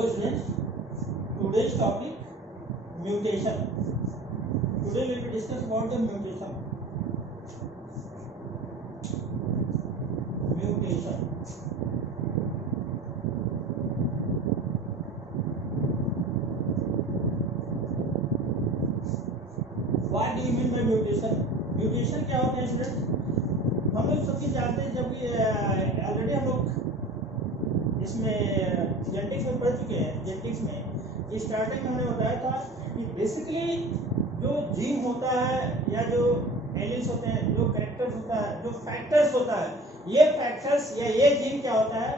Hello students, today's topic mutation. Today we will discuss about the mutation. What do you mean by mutation? Mutation क्या होता है student? हम लोग सब चीज जानते हैं, जबकि ऑलरेडी हम लोग इसमें जेनेटिक्स में पढ़ चुके हैं। जेनेटिक्स में स्टार्टिंग में हमने बताया था कि बेसिकली जो जीन होता है या जो एलिल्स होते हैं, जो कैरेक्टर्स होता है, जो फैक्टर्स होता है, ये फैक्टर्स या ये जीन क्या होता है,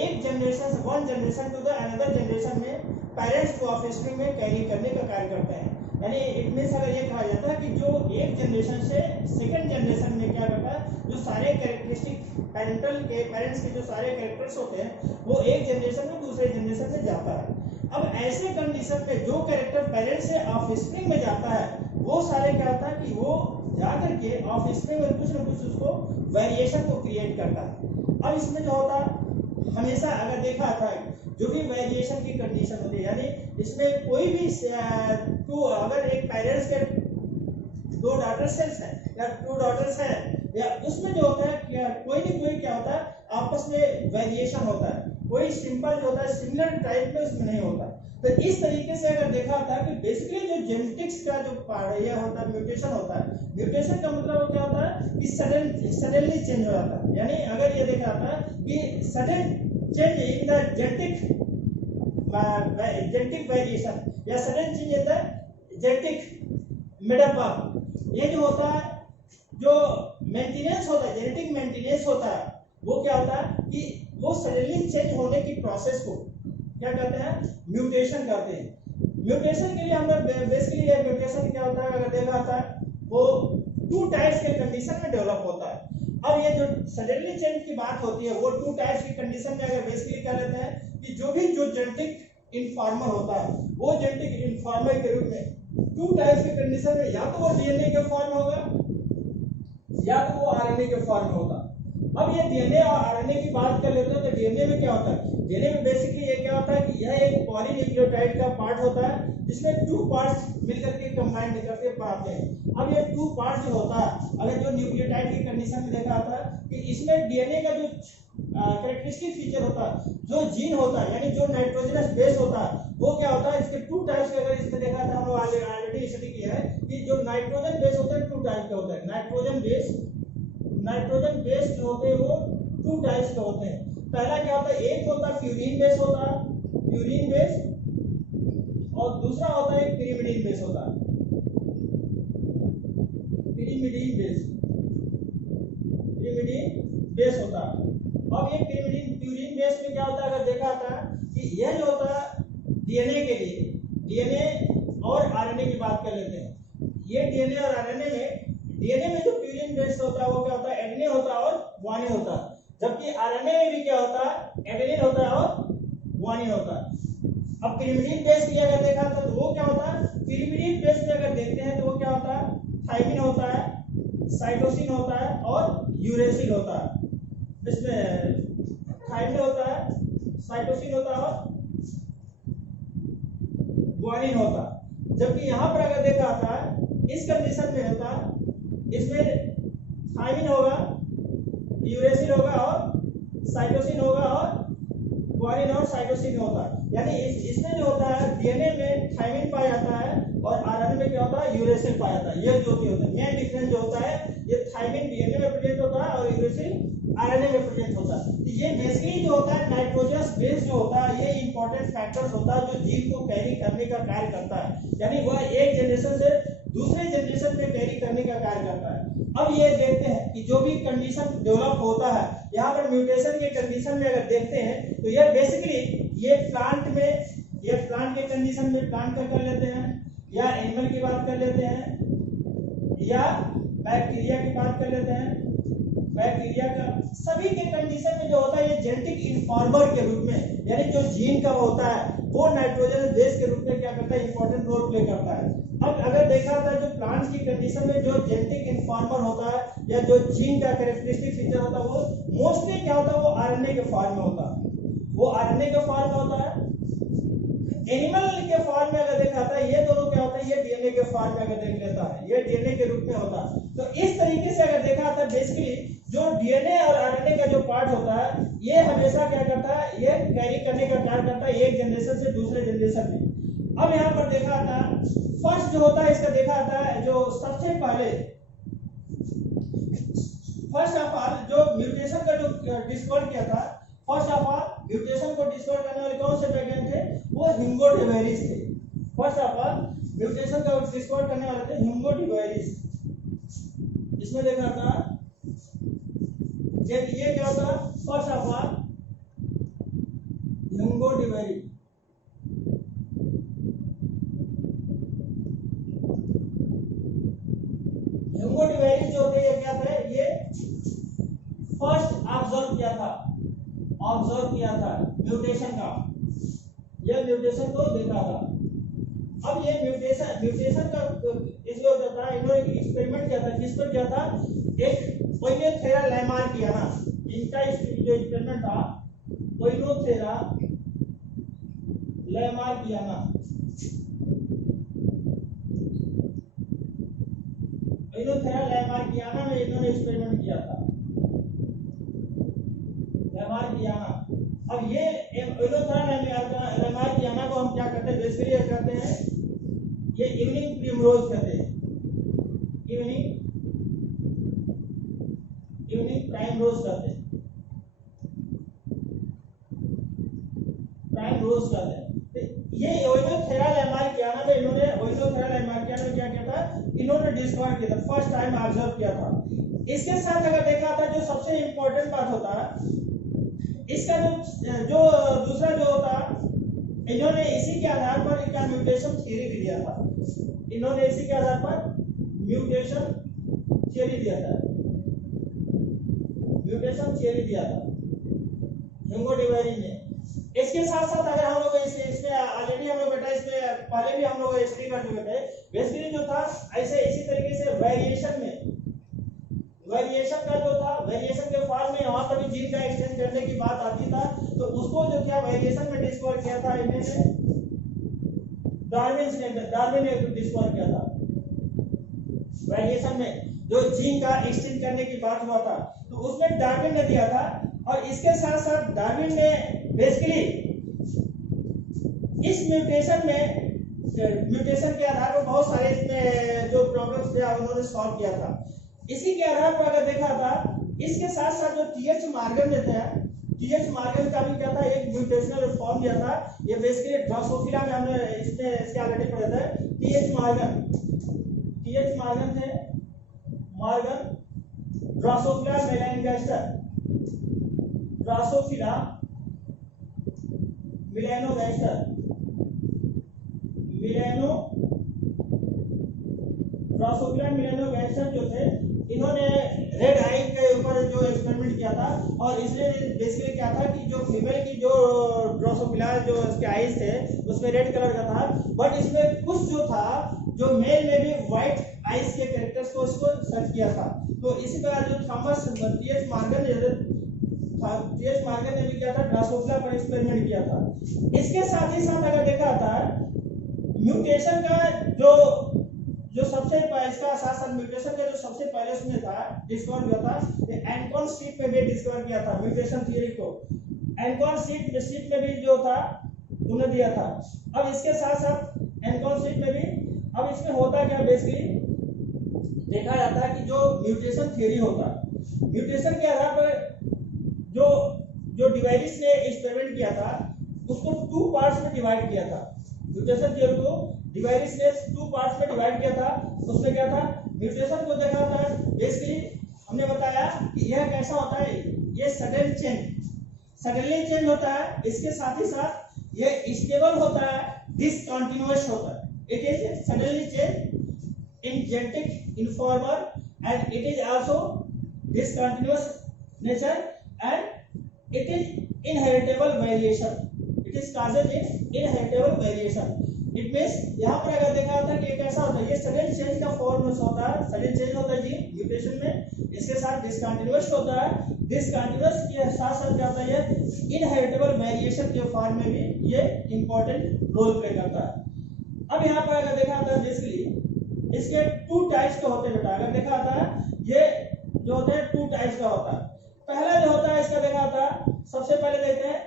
एक जनरेशन से one generation to the another generation में पेरेंट्स को ऑफस्प्रिंग में कैरी करने का कार्य करते हैं। यानी इट मींस अगर ये कहा जाता है कि जो एक जनरेशन से सेकंड जनरेशन में क्या करता है, जो सारे कैरेक्टरिस्टिक पेरेंट्स के जो सारे कैरेक्टर्स होते हैं वो एक जनरेशन में दूसरे जनरेशन में जाता है। अब ऐसे कंडीशन में जो कैरेक्टर पेरेंट्स से ऑफस्प्रिंग में जाता है वो सारे क्या होता है कि वो जाकर के ऑफस्प्रिंग में कुछ ना कुछ उसको वेरिएशन को क्रिएट करता है। अब इसमें जो होता है हमेशा अगर देखा था जो भी वेरिएशन की कंडीशन होती है, यानी इसमें कोई भी अगर एक पेरेंट्स के दो डॉटर सेल्स है या टू डॉटर्स है या उसमें जो होता है कोई नहीं कोई क्या होता है आपस में वेरिएशन होता है, कोई सिंपल जो होता है सिमिलर टाइप में उसमें नहीं होता। तो इस तरीके से अगर देखा था कि बेसिकली जो जेनेटिक्स का जो पार्ट यह होता है म्यूटेशन होता है। म्यूटेशन का मतलब क्या होता है कि सडनली चेंज हो जाता है। यानी अगर ये देखा था कि sudden change in the genetic variation या sudden change in the genetic metaform, ये जो होता है जो मेंटेनेंस होता है, जेनेटिक मेंटेनेंस होता है, वो क्या होता है कि वो सडनली चेंज होने की प्रोसेस को क्या कहते हैं, म्यूटेशन कहते हैं। म्यूटेशन के लिए हम लोग बेसिकली ये म्यूटेशन क्या होता है अगर देखा था वो टू टाइप्स के कंडीशन में डेवलप होता है। अब ये जो सडनली चेंज की बात होती है वो टू टाइप्स की कंडीशन में अगर बेसिकली क्या लेते हैं कि जो जेनेटिक इन्फॉर्मर होता है वो जेनेटिक इन्फॉर्मर के रूप में टू टाइप्स के कंडीशन में या तो वो डीएनए के फॉर्म होगा या तो वो आरएनए के फॉर्म में होगा। अब ये डीएनए और आरएनए की बात कर लेते हैं तो डीएनए में क्या होता है, डीएनए में बेसिकली ये क्या होता है कि यह एक पॉलीन्यूक्लियोटाइड का पार्ट होता है जिसमें टू पार्ट्स मिलकर के कंबाइन करके बनाते हैं। अब ये टू पार्ट्स जो होता है अगर जो न्यूक्लियोटाइड की कंडीशन में देखा था कि इसमें डीएनए का जो कैरेक्टरिस्टिक फीचर होता है, जो जीन होता है यानी जो नाइट्रोजनस बेस होता है वो क्या होता है, इसके टू टाइप्स के अगर इसमें देखा था हम लोग ऑलरेडी स्टडी किया है कि जो नाइट्रोजन बेस होता है टू टाइप के होता है। नाइट्रोजन बेस जो होते हैं वो टू टाइप्स के होते हैं। पहला क्या होता है, एक होता है प्यूरिन बेस होता है, प्यूरिन बेस, और दूसरा होता है पिरिमिडीन बेस होता है, पिरिमिडीन बेस होता है। अब ये प्यूरिन बेस में क्या होता है अगर देखा था कि यह जो होता है डीएनए के लिए, डीएनए और आरएनए की बात कर लेते हैं। ये डीएनए और आरएनए में जो प्यूरिन बेस होता है वो क्या होता है, एडेनिन होता है और ग्वानिन होता है, जबकि आरएनए में भी क्या होता है, एडेनिन होता है और ग्वानिन होता है। अब पिरिमिडीन बेस की अगर देखा था तो वो क्या होता है, पिरिमिडीन बेस में अगर देखते हैं तो वो क्या होता है, थायमिन होता है, साइटोसिन होता है और यूरेसिल होता है। इसमें थायमिन होता है, साइटोसिन होता है और ग्वानिन होता है। जबकि यहाँ पर अगर देखा था इस कंडीशन में होता है, इसमें थायमिन होगा, यूरेसिल होगा और साइटोसिन होगा और ग्वानिन और साइटोसिन होता है। यानी इसमें जो होता है डीएनए में थायमिन पाया जाता है और आरएनए में क्या होता है, यूरेसिल पाया जाता है। ये जो होता है मेन डिफरेंस जो होता है, ये थायमिन डीएनए में प्रेजेंट होता है और यूरेसिल आरएनए में प्रेजेंट होता है। तो ये बेसिकली जो होता है नाइट्रोजनस बेस जो होता है ये इंपॉर्टेंट फैक्टर्स होता है जो जीन को कैरी करने का कार्य करता है, यानी वह एक जनरेशन से दूसरे जनरेशन में कैरी करने का कार्य करता है। अब ये देखते हैं कि जो भी कंडीशन डेवलप होता है यहाँ पर म्यूटेशन के कंडीशन में अगर देखते हैं तो ये बेसिकली ये प्लांट के कंडीशन में प्लांट का कर लेते हैं या एनिमल की बात कर लेते हैं या बैक्टीरिया की बात कर लेते हैं, बैक्टीरिया का सभी के कंडीशन में जो होता है ये जेनेटिक इन्फॉर्मर के रूप में, यानी जो जीन का होता है वो नाइट्रोजन बेस के रूप में क्या करता है, इंपॉर्टेंट रोल प्ले करता है। अब अगर देखा था जो प्लांट्स की कंडीशन में जो जेनेटिक इन्फॉर्मर होता है या जो जीन का कैरेक्टरिस्टिक फीचर होता है वो मोस्टली क्या होता है, वो आरएनए के फॉर्म में होता है, वो आरएनए के फॉर्म में होता है। एनिमल के फॉर्म में अगर देखा था, ये दोनों क्या होता है, ये डीएनए के फॉर्म में अगर देख लेता है, ये डीएनए के रूप में होता है। तो इस तरीके से अगर देखा था, बेसिकली जो डीएनए और आरएनए का जो पार्ट होता है, ये हमेशा क्या करता है, ये कैरी करने का कार्य करता है एक जनरेशन से दूसरे जनरेशन में। अब यहाँ पर देखा था, फर्स्ट जो होता है इसका देखा था, जो सबसे पहले फर्स्ट ऑफ ऑल जो म्यूटेशन का जो डिस्कवर किया था, फर्स्ट ऑफ ऑल म्यूटेशन को डिस्कवर करने वाले कौन से वैज्ञानिक थे, वो हिंगो डिवेरिस थे। फर्स्ट ऑफ ऑल म्यूटेशन का डिस्कवर करने वाले थे हिंगो डिवेरिस। इसमें देखा था ये क्या होता है, फर्स्ट ऑफ ऑल हिंगो डिवेरिस। हिंगो डिवेरिस जो थे, ये क्या थे, ये फर्स्ट ऑब्जर्व किया था म्यूटेशन का, ये म्यूटेशन को देखा था। अब ये म्यूटेशन का इसमें होता था, इन्होंने एक्सपेरिमेंट किया था, किस पर किया था, एक पोइनोथेरा लैमार्कियाना, इनका जो एक्सपेरिमेंट था पोइनोथेरा लैमार्कियाना। पोइनोथेरा लैमार्कियाना में इन्होंने एक्सपेरिमेंट किया था, लैमार्कियाना। अब ये लैमार्कियाना को हम क्या करते हैं, बेसिकली कहते हैं, ये इवनिंग प्रिमरोज कहते हैं, इवनिंग प्राइम रोज कहते हैं, प्राइम रोज कहते हैं। ये ओइनोथेरा लैमार्कियाना में इन्होंने क्या किया था, इन्होंने डिस्कवर किया था, फर्स्ट टाइम ऑब्जर्व किया था। इसके साथ अगर देखा था, जो सबसे इंपॉर्टेंट बात होता है इसका, जो दूसरा जो होता, इन्होंने इसी के आधार पर क्या म्यूटेशन थ्योरी भी दिया था, इन्होंने इसी के आधार पर म्यूटेशन थ्योरी दिया था, हिंगो डिवेरिस ने। इसके साथ साथ अगर हम लोग इसमें ऑलरेडी हम लोग बेटा इसमें पहले भी हम लोग स्टडी कर चुके थे, बेसिकली जो था ऐसे इसी तरीके से वेरिएशन का जो था, वेरिएशन के फॉर्म में यहाँ पर भी जीन का एक्सचेंज करने की बात आती था, तो उसको जो क्या वेरिएशन में डिस्कवर किया था इन्होंने, डार्विन ने डिस्कवर किया था। वेरिएशन में जो जीन का एक्सचेंज करने की बात हुआ था, तो उसमें डार्विन ने दिया था। और इसके साथ साथ डार्विन ने बेसिकली इस म्यूटेशन के आधार पर बहुत सारे इसमें जो प्रॉब्लम्स थे उन्होंने सॉल्व किया था। इसी के आधार पर अगर देखा था, इसके साथ साथ जो टीएच मॉर्गन ने था, टीएच मॉर्गन का भी क्या था, एक म्यूटेशनल फॉर्म दिया था। ये बेसिकली ड्रोसोफिला में हमने इसके ऑलरेडी पढ़े थे। टीएच मॉर्गन थे, ड्रोसोफिला मेलानोगास्टर, ड्रोसोफिला मेलानोगास्टर जो थे, इन्होंने रेड आई के ऊपर जो एक्सपेरिमेंट किया था। और इसने बेसिकली क्या था कि जो फीमेल की जो ड्रोसोफिला जो उसके आईज थे उसमें रेड कलर का था, बट इसमें कुछ जो था जो मेल में भी व्हाइट आईज के कैरेक्टर्स को उसको सर्च किया था। तो इसी प्रकार जो थॉमस टीएच मॉर्गन ने भी क्या था, ड्रोसोफिला पर एक्सपेरिमेंट किया था। इसके साथ ही साथ अगर देखा था म्यूटेशन का जो सबसे इसका साथ म्यूटेशन का जो सबसे पहले उसमें था डिस्कवर किया था, एंटोन स्ट्रीट में भी डिस्कवर किया था म्यूटेशन थ्योरी को। एंटोन स्ट्रीट में भी जो था उन्होंने दिया था। अब इसके साथ साथ एंटोन स्ट्रीट में भी, अब इसमें होता क्या, बेसिकली देखा जाता है कि जो म्यूटेशन थ्योरी होता है, म्यूटेशन के आधार पर जो डिवाइस ने एक्सपेरिमेंट किया था उसको 2 पार्ट्स में डिवाइड किया था। म्यूटेशन थ्योरी को डिवाइस ने 2 पार्ट्स में डिवाइड किया था। उसमें क्या था, म्यूटेशन को देखा था, बेसिकली हमने बताया कि यह कैसा होता है, ये सडनली चेंज होता है। इसके साथ ही साथ ये स्टेबल होता है, डिसकंटिन्यूअस होता है। It is suddenly change in genetic informer and it is also discontinuous nature and it is inheritable variation. It is causes in inheritable variation. It means यहाँ पर अगर देखा था कि कैसा होता है, ये सडन चेंज का फॉर्म में होता है, सडन चेंज होता है जी म्यूटेशन में। इसके साथ डिसकंटिन्यूअस होता है, डिसकंटिन्यूअस के साथ साथ क्या होता है ये इनहेरिटेबल वेरिएशन के फॉर्म में भी ये इंपॉर्टेंट रोल प्ले करता है। अब यहाँ पर अगर देखा जाता है बेसिकली इसके टू टाइप्स के होते हैं बेटा, अगर देखा जाता है ये जो होते हैं टू टाइप्स का होता है। पहला जो होता है इसका देखा जाता है, सबसे पहले देखते हैं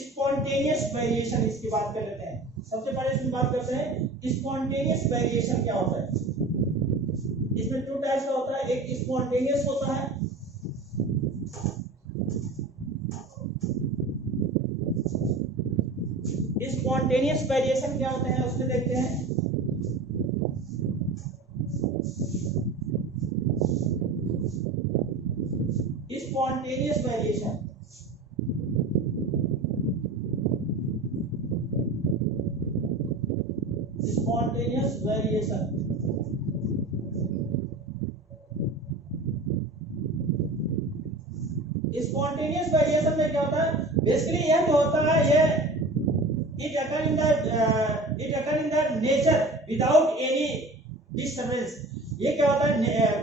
स्पॉन्टेनियस वेरिएशन, इसकी बात कर लेते हैं। सबसे पहले इसमें बात करते हैं स्पॉन्टेनियस वेरिएशन क्या होता है। इसमें टू टाइप्स का होता है, एक स्पॉन्टेनियस होता है स्पॉन्टेनियस वेरिएशन क्या होते हैं उसमें देखते हैं। Spontaneous variation spontaneous variation spontaneous variation में क्या होता है बेसिकली यह जो होता है ये it occur in the nature without any disturbance। ये क्या होता है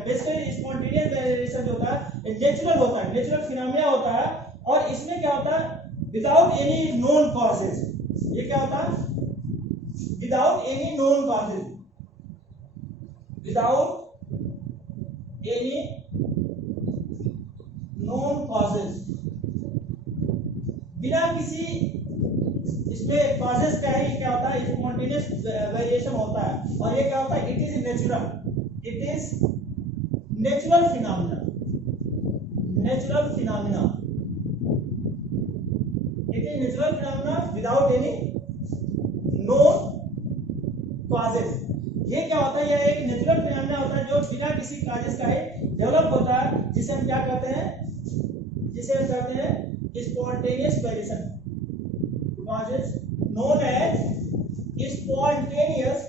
बेसिकली स्पॉन्टेनियस वेरिएशन जो होता है नेचुरल होता है, नेचुरल फिनोमेना होता है, और इसमें क्या होता है विदाउट एनी नोन कॉजेज। ये क्या होता है without any known causes, without any known causes, बिना किसी इसमें कॉजेस का ही क्या होता है स्पॉन्टेनियस वेरिएशन होता है। और ये क्या होता है it is natural, it is natural phenomena, natural phenomena, it is natural phenomena without any known causes. ये क्या होता है, यह एक नेचुरल फिनोमेना होता है जो बिना किसी कॉजेस का ही डेवलप होता है, जिसे हम क्या कहते हैं, जिसे हम कहते हैं spontaneous variation, causes known as spontaneous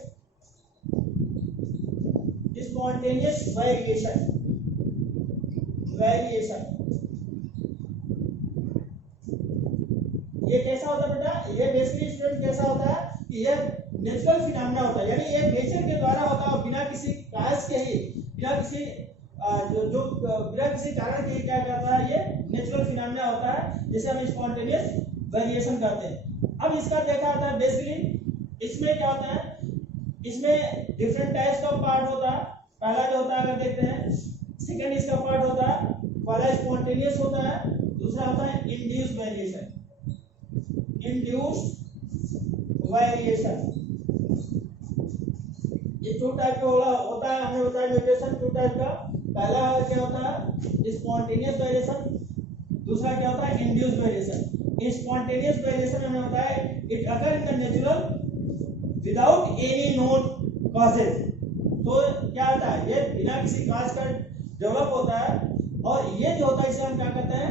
variation। ये कैसा होता है बेटा, ये बेसिकली स्टूडेंट कैसा होता है कि ये नेचुरल फिनोमेना होता है, यानी ये नेचर के द्वारा होता है, बिना किसी काज के ही, बिना किसी बिना किसी कारण के ही क्या करता है, ये नेचुरल फिनोमेना होता है जिसे हम स्पॉन्टेनियस वेरिएशन कहते हैं। अब इसका देखा जाता है बेसिकली इसमें क्या होता है, इसमें डिफरेंट टाइप्स का पार्ट होता है। पहला जो होता है अगर देखते हैं सेकंड इसका पार्ट होता है, पहला स्पॉन्टेनियस होता है, दूसरा होता है इंड्यूस्ड वेरिएशन, इंड्यूस्ड वेरिएशन। ये टू टाइप का होता है, हमने बताया म्यूटेशन टू टाइप का। पहला क्या होता है स्पॉन्टेनियस वेरिएशन, दूसरा क्या होता है इंड्यूस्ड वेरिएशन। स्पॉन्टेनियस वेरिएशन हमने बताया it occur in the natural without any known causes. तो क्या होता है ये बिना किसी काज का डेवलप होता है, और ये जो होता है इसे हम क्या कहते हैं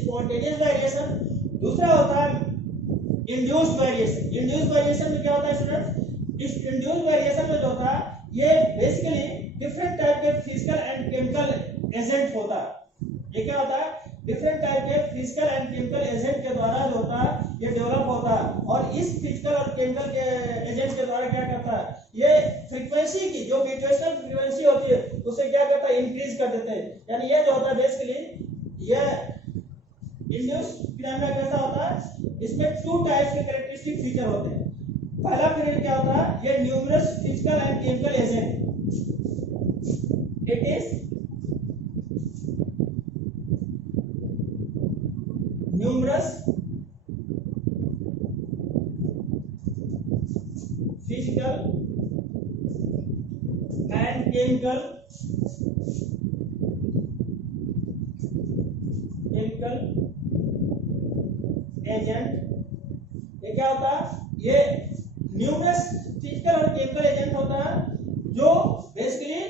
स्पॉन्टेनियस वेरिएशन। दूसरा होता है इंड्यूस्ड वेरिएशन। इंड्यूस्ड वेरिएशन में क्या होता है स्टूडेंट, इस इंड्यूस्ड वेरिएशन में जो होता है ये बेसिकली डिफरेंट टाइप के फिजिकल एंड केमिकल एजेंट होता है। ये क्या होता है डिफरेंट टाइप के फिजिकल एंड केमिकल एजेंट के द्वारा जो होता है ये डेवलप होता है, और इस फिजिकल और केमिकल के एजेंट के द्वारा क्या करता है ये फ्रीक्वेंसी की जो म्यूटेशनल फ्रीक्वेंसी होती है उसे क्या करता है इंक्रीज कर देते हैं। यानी ये जो होता है बेसिकली ये इंड्यूस्ड फिनोमेना कैसा होता है, इसमें टू टाइप्स के कैरेक्टरिस्टिक फीचर होते हैं। पहला फीचर क्या होता है ये numerous physical and chemical agent, it is numerous physical and chemical agent। ये क्या होता है ये न्यूमरस फिजिकल और केमिकल एजेंट होता है जो बेसिकली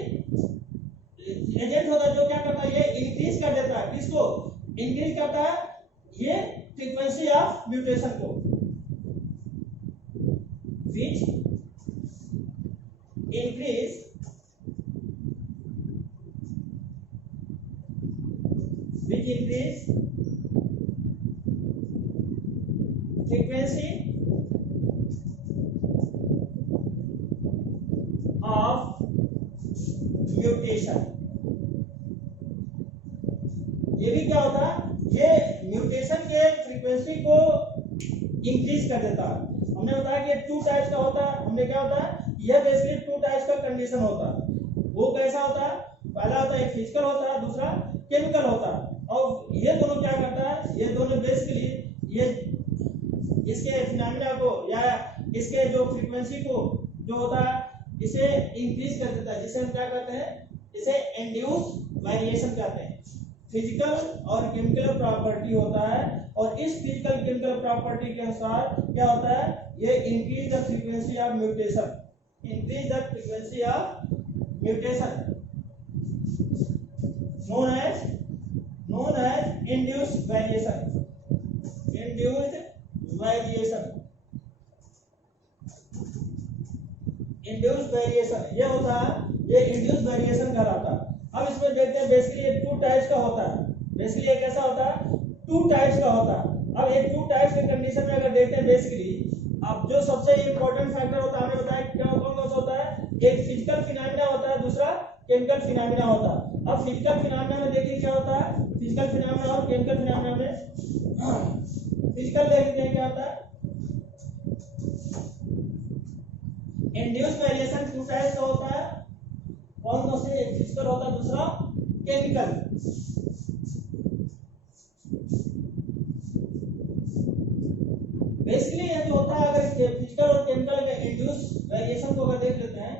एजेंट होता है जो क्या करता है ये इंक्रीज कर देता है, किसको इंक्रीज करता है ये फ्रीक्वेंसी ऑफ म्यूटेशन को, which increase frequency of mutation। ये भी क्या होता है, ये म्यूटेशन के फ्रीक्वेंसी को इंक्रीज कर देता है। हमने बताया कि टू टाइप्स का होता है, हमने क्या होता है, ये बेसिकली टू टाइप्स का कंडीशन होता है। वो कैसा होता है, पहला होता है फिजिकल होता है, दूसरा केमिकल होता है। और ये दोनों क्या करता है, ये दोनों बेसिकली ये इसके फिनोमेना को या इसके जो फ्रीक्वेंसी को जो होता है इसे इंक्रीज कर देता है, जिसे हम क्या कहते हैं, इसे इंड्यूस वेरिएशन कहते हैं। फिजिकल और केमिकल प्रॉपर्टी होता है, और इस फिजिकल केमिकल प्रॉपर्टी के अनुसार क्या होता है, ये increase the frequency of mutation, increase the frequency of mutation known as induced variation, induced variation, induced variation ये होता है, ये induced variation कहलाता है। अब इसमें देखते हैं बेसिकली ये टू टाइप्स का होता है, बेसिकली ये कैसा होता है, टू टाइप्स का होता है। अब ये टू टाइप्स के कंडीशन में अगर देखते हैं बेसिकली, अब जो सबसे इंपॉर्टेंट फैक्टर होता है हमने बताया क्या कौन कौन सा होता है, एक फिजिकल फिनोमेना होता है, दूसरा केमिकल फिनोमेना होता है। अब फिजिकल फिनोमेना में देखिए क्या होता है, फिजिकल फिनोमेना और केमिकल फिनोमेना में फिजिकल देखते हैं क्या होता है, इंड्यूस्ड वेरिएशन टू टाइप्स का होता है, कौन कौन से, फिजिकल होता है, दूसरा केमिकल। बेसिकली ये जो होता है, अगर फिजिकल और केमिकल के इंड्यूस्ड वेरिएशन को अगर देख लेते हैं,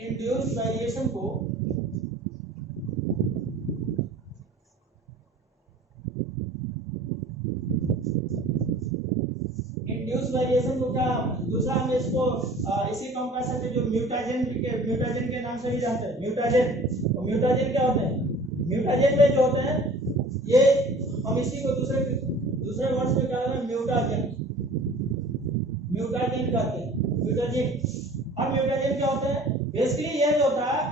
इंड्यूस्ड वेरिएशन को क्या दूसरा हम इसको इसी को हम कह सकते हैं, जो म्यूटाजेन के नाम से भी जानते हैं, म्यूटाजेन। और म्यूटाजेन क्या होते हैं, म्यूटाजेन में जो होते हैं ये हम इसी को दूसरे वर्ड्स में क्या कहते हैं, म्यूटाजेन कहते हैं, म्यूटाजेन। अब म्यूटाजेन क्या होता है, बेसिकली ये जो होता है,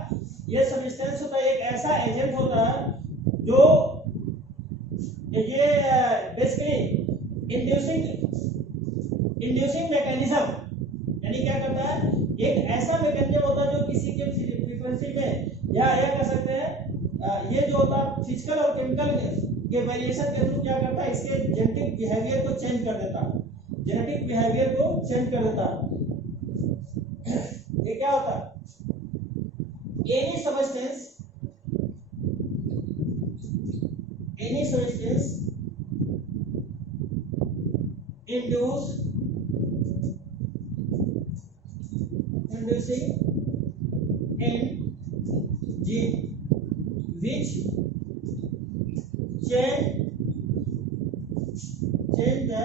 ये सब्सटेंस होता है, एक ऐसा एजेंट होता है जो ये बेसिकली इंड्यूसिंग मैकेनिज्म, यानी क्या करता है, एक ऐसा मैकेनिज्म होता है जो किसी के फ्रीक्वेंसी में या कह सकते हैं ये जो होता है फिजिकल और केमिकल के वेरिएशन के थ्रू क्या करता है, इसके जेनेटिक बिहेवियर को चेंज कर देता है, जेनेटिक बिहेवियर को चेंज कर देता है। ये क्या होता है, any substance inducing in gene which change the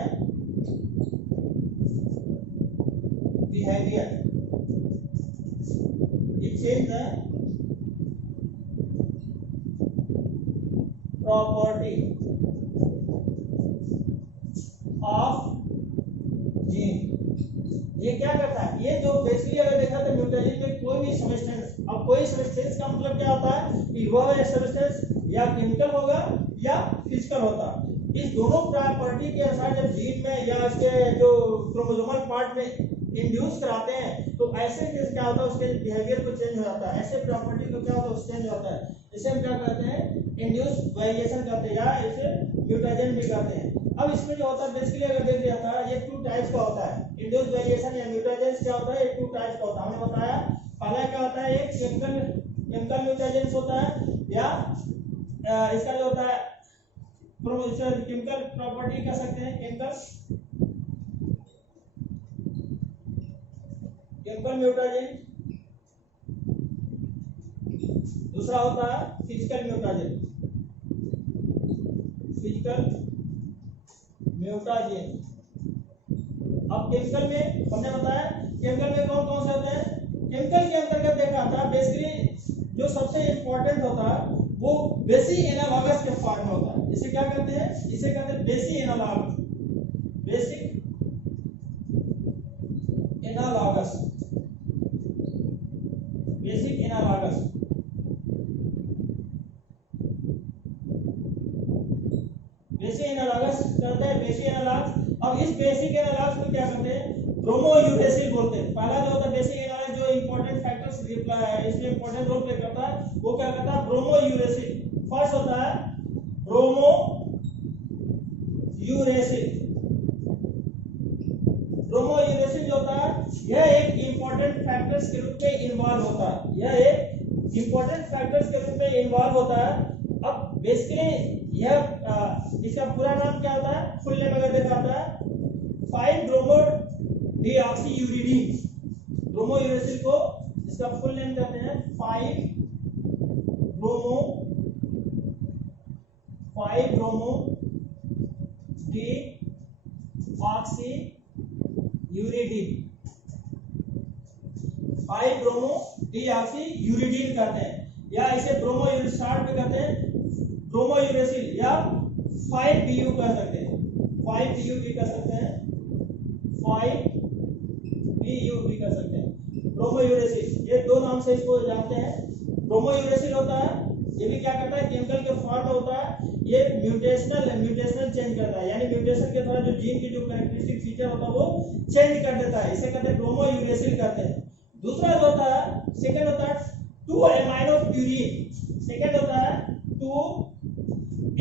behavior, it change the property of gene। ये क्या करता है, ये जो बेसिकली अगर देखा तो म्यूटेशन में कोई भी सब्सटेंस, अब कोई सब्सटेंस का मतलब क्या होता है कि वह सब्सटेंस या केमिकल होगा या फिजिकल होता है। इस दोनों प्रॉपर्टी के अनुसार जब जीन में या इसके जो क्रोमोसोमल पार्ट में इंड्यूस कराते हैं तो ऐसे केस क्या होता है, उसके बिहेवियर को चेंज हो जाता है, ऐसे प्रॉपर्टी को क्या होता है, चेंज होता है। इसे हम क्या कहते हैं, इंड्यूस वेरिएशन कहते हैं या इसे म्यूटेशन भी कहते हैं। अब इसमें जो होता है बेसिकली अगर देख लिया था, ये टू टाइप्स का होता है, इंड्यूस वेरिएशन या म्यूटेशन क्या होता है, ये टू टाइप्स का होता है। हमने बताया पहला क्या होता है, एक केमिकल म्यूटेशन होता है, या इसका जो होता है केमिकल प्रॉपर्टी कह सकते हैं, केमिकल म्यूटेशन। दूसरा होता है फिजिकल म्यूटेशन, अब केमिकल में हमने बताया केमिकल में कौन कौन से होते हैं, केमिकल के अंतर्गत देखा था बेसिकली जो सबसे इंपॉर्टेंट होता है वो बेसिक एनालॉगस के फॉर्म में होता है। इसे क्या कहते हैं, इसे कहते हैं बेसिक एनालॉगस, कहते हैं बेसिक एनालॉगस। अब इस बेसिक एनालॉगस को क्या कहते हैं, ब्रोमोयूरेसिल बोलते हैं। पहला जो होता है बेसिक एनालॉगस जो इंपॉर्टेंट फैक्टर्स इसमें इंपॉर्टेंट रोल प्ले करता है वो क्या कहता है, ब्रोमोयूरेसिल। फर्स्ट होता है ब्रोमो यूरेसिल। ब्रोमो यूरेसिल जो होता है यह एक इंपॉर्टेंट फैक्टर्स के रूप में इन्वॉल्व होता है, यह एक इंपॉर्टेंट फैक्टर्स के रूप में इन्वॉल्व होता है। अब बेसिकली यह इसका पूरा नाम क्या होता है, फुल नेम अगर देखा होता है 5 ब्रोमो डीऑक्सीयूरिडीन। ब्रोमो यूरेसिल को इसका फुल नेम कहते हैं 5 ब्रोमो डीऑक्सीयूरिडीन, 5 ब्रोमो डीऑक्सीयूरिडीन कहते हैं, या इसे ब्रोमो शॉर्ट में कहते हैं ब्रोमो यूरेसिल, या 5BU कह सकते हैं, 5BU भी कह सकते हैं, 5BU भी कह सकते हैं। ब्रोमो यूरेसिल ये दो नाम से इसको जानते हैं। ब्रोमो यूरेसिल होता है, ये भी क्या करता है, केमिकल के फॉर्म में होता है, ये म्यूटेशनल चेंज करता है, यानी म्यूटेशन के द्वारा जो जीन की जो कैरेक्टरिस्टिक फीचर होता है वो चेंज कर देता है, इसे कहते हैं ब्रोमो यूरेसिल कहते हैं। दूसरा जो होता है, सेकंड होता है 2 एमाइनो प्यूरिन, सेकंड होता है 2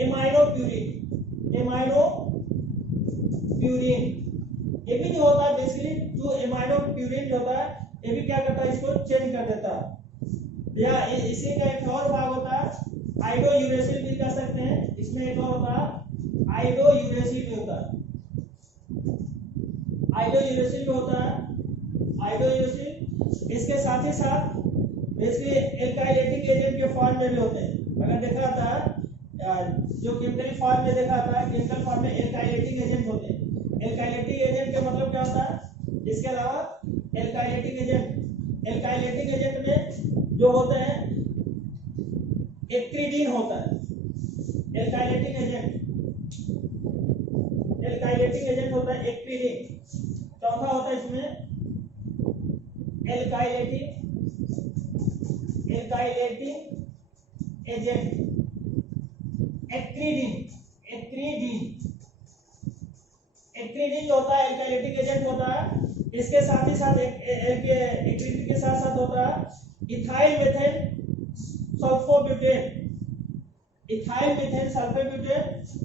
एमाइनो प्यूरिन, ये भी जो होता है बेसिकली 2 एमाइनो प्यूरिन जो होता है ये भी क्या करता है, इसको चेंज कर देता है। या इसी का एक और भाग होता है आइडो यूरेसिल भी कह सकते हैं, इसमें एक और होता है आइडो यूरेसिल भी होता है, आइडो यूरेसिल भी होता है, आइडो यूरेसिल। इसके साथ ही साथ बेसिकली एल्काइलेटिक एजेंट के फॉर्म में भी होते हैं। अगर देखा था जो केमिकल फॉर्म में देखा था, केमिकल फॉर्म में एल्काइलेटिक एजेंट होते हैं। एल्काइलेटिक एजेंट का मतलब क्या होता है, इसके अलावा एल्काइलेटिक एजेंट में जो होते हैं एक्रिडीन होता है, एल्काइलेटिक एजेंट होता है एक्रिडीन। चौथा होता है इसमें एल्काइलेटिक एजेंट एक्रिडीन जो होता है एल्काइलेटिक एजेंट होता है। इसके साथ ही साथ एक्रिडीन के साथ साथ होता है इथाइल मीथेन सल्फोब्यूटेन,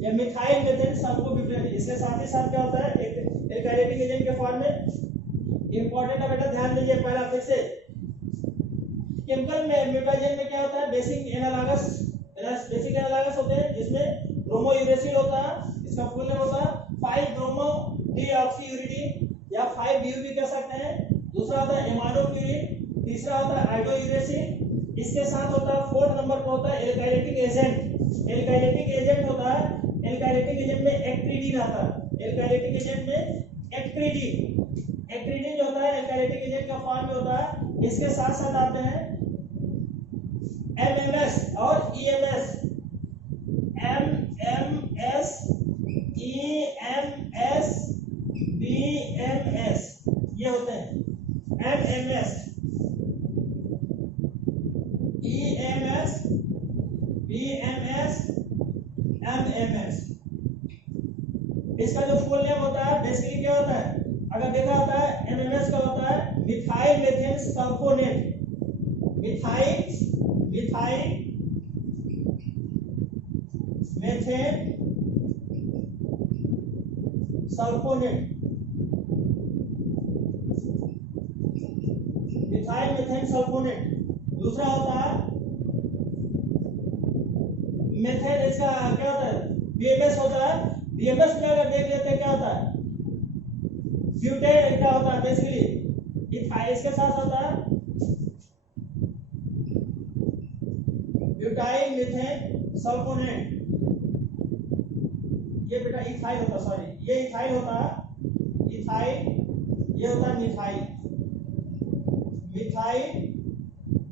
या मिथाइल मीथेन सल्फोब्यूटेन। इसके साथ ही साथ क्या होता है एल्काइलेटिक एजेंट के फॉर्म में। इंपॉर्टेंट है बेटा, ध्यान दीजिए पहला फिर से। केमिकल में म्यूटेशन में क्या होता है, बेसिक एनालॉगस होते हैं, जिसमें ब्रोमो यूरेसिल होता है, इसका फुल नेम होता है 5 ब्रोमो डीऑक्सीयूरिडीन, या 5BU भी कह सकते हैं। दूसरा होता है एमाइनो प्यूरिन, तीसरा होता है आइडो यूरेसिल। इसके साथ होता है 4th नंबर पर होता है एल्काइलेटिक एजेंट होता है। एल्काइलेटिक एजेंट में एक्रिडीन आता है, एल्काइलेटिक एजेंट में एक्रिडीन जो होता है एल्काइलेटिक एजेंट का फॉर्म में होता है। इसके साथ साथ आते हैं MMS और EMS, MMS EMS BMS, ये होते हैं MMS EMS BMS MMS। इसका जो फुल नेम होता है बेसिकली क्या होता है, अगर देखा होता है MMS का होता है methyl methane sulphonate, methyl methane sulphonate, methyl methane sulphonate. दूसरा होता है मेथेन, इसका क्या होता है BMS होता है। BMS में अगर देख लेते हैं क्या होता है ब्यूटेन, क्या होता है बेसिकली इथाइल, इसके साथ होता है ब्यूटाइल मीथेन सल्फोनेट, ये बेटा इथाइल होता है, सॉरी ये इथाइल होता है, ये होता है मिथाइल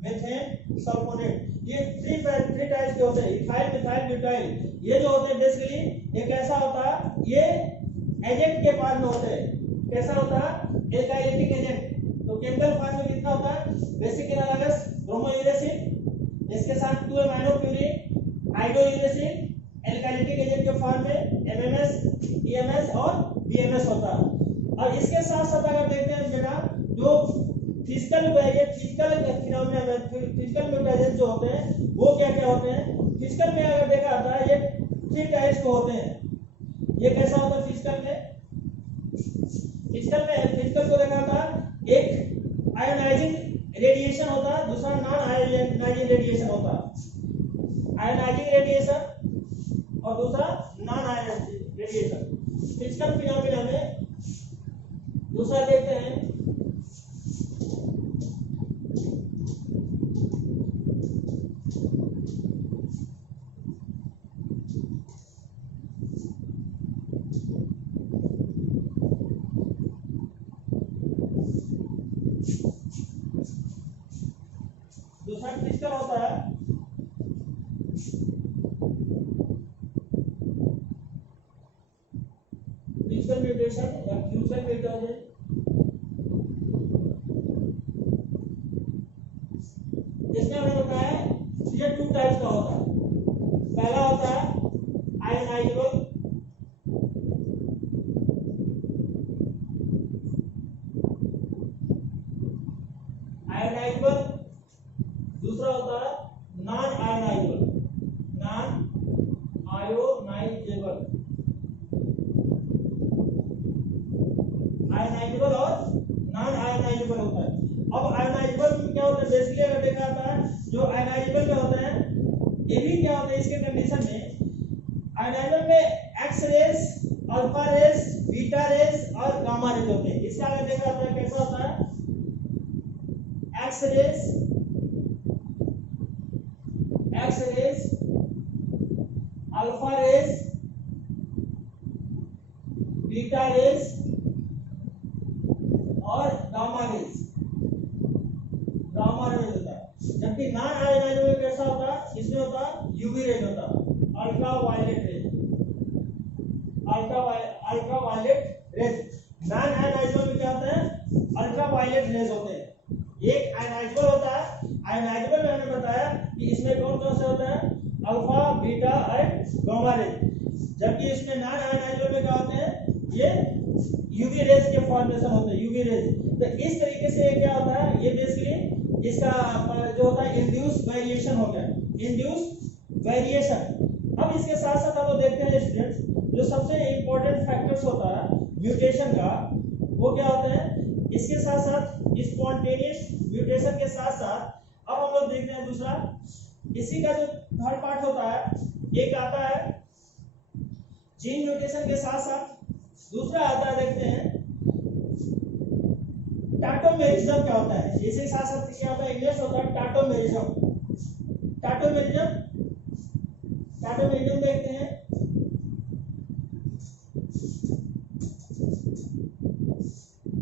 मीथेन सल्फोनेट। ये थ्री टाइप्स के होते हैं, इथाइल मिथाइल ब्यूटाइल। ये जो होते हैं बेसिकली एक ऐसा होता है, ये एजेंट के पास में होते हैं, कैसा होता है एल्काइलेटिक एजेंट। तो केमिकल फॉर्म में कितना होता है, बेसिक एनालॉगस ब्रोमो यूरेसिल, इसके साथ 2 एमाइनो प्यूरिन आइडो यूरेसिल, एल्काइलेटिक एजेंट के फॉर्म में MMS EMS और BMS होता है। और इसके साथ साथ अगर देखते हैं बेटा जो फिजिकल म्यूटेशन जो होते हैं वो क्या क्या होते हैं, फिजिकल में अगर देखा जाता है ये 3 टाइप्स के होते हैं। ये कैसा होता है फिजिकल में? फिजिकल को देखा था, एक आयोनाइजिंग रेडिएशन होता है, दूसरा नॉन आयोनाइजिंग रेडिएशन होता है। आयोनाइजिंग रेडिएशन और दूसरा non ionising radiation. Physical phenomena में दूसरा देखते हैं, दूसरा क्रिस्टल होता है क्रिस्टल म्यूटेशन या क्रिस्टल म्यूटेशन। इसमें हमने बताया ये 2 टाइप्स का होता है। पहला होता है आयोनाइजेबल, दूसरा होता है नॉन आयोनाइजेबल, आयोनाइजेबल और नॉन आयोनाइजेबल होता है। अब आयोनाइजेबल में क्या होता है, बेसिकली अगर देखा जाता है जो आयोनाइजेबल में होते हैं, ये भी क्या होता है इसके कंडीशन में, आयोनाइजेबल में X rays, alpha rays, beta rays और गामा रेस होते हैं। इसका अगर देखा जाता है कैसा होता है, X rays, alpha rays, beta rays और गामा रेस होता है। जबकि नॉन आयोनाइजेबल में कैसा होता है, इसमें होता है यूवी रेज होता है, ultraviolet rays. Non ionisable में क्या होता है, अल्ट्रा वायलेट रेज होते हैं। एक आयोनाइजेबल होता है, आयोनाइजेबल में हमने बताया कि इसमें कौन कौन से होते हैं, अल्फा, बीटा और गामा रेज। जबकि इसमें नॉन आयोनाइजेबल में क्या होते हैं, ये यूवी रेज के फॉर्मेशन होते हैं, यूवी रेज। तो इस तरीके से क्या होता है, ये बेसिकली इसका जो होता है इंड्यूस वेरिएशन हो गया, इंड्यूस वेरिएशन। अब इसके साथ साथ हम लोग देखते हैं स्टूडेंट्स, जो सबसे इंपॉर्टेंट फैक्टर्स होता है म्यूटेशन का, वो क्या होता है, इसके साथ साथ स्पॉन्टेनियस म्यूटेशन के साथ साथ अब हम लोग देखते हैं दूसरा, इसी का जो थर्ड पार्ट होता है, एक आता है जीन म्यूटेशन के साथ साथ दूसरा आता है, देखते हैं टाटोमेरिज्म क्या होता है। इसके साथ साथ क्या होता है, इंग्लिश होता है टाटोमेरिज्म। टाटोमेरिज्म देखते हैं,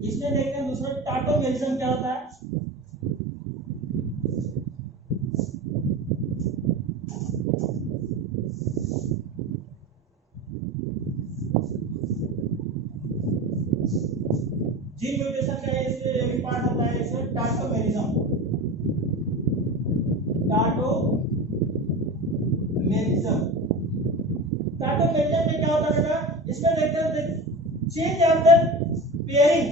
इसमें देखते हैं दूसरा टाटोमेरिज्म क्या होता है। जीन म्यूटेशन का इसमें एक पार्ट होता है, इसमें टाटोमेरिज्म में क्या होता है बेटा, इसमें देखते हैं change of the pairing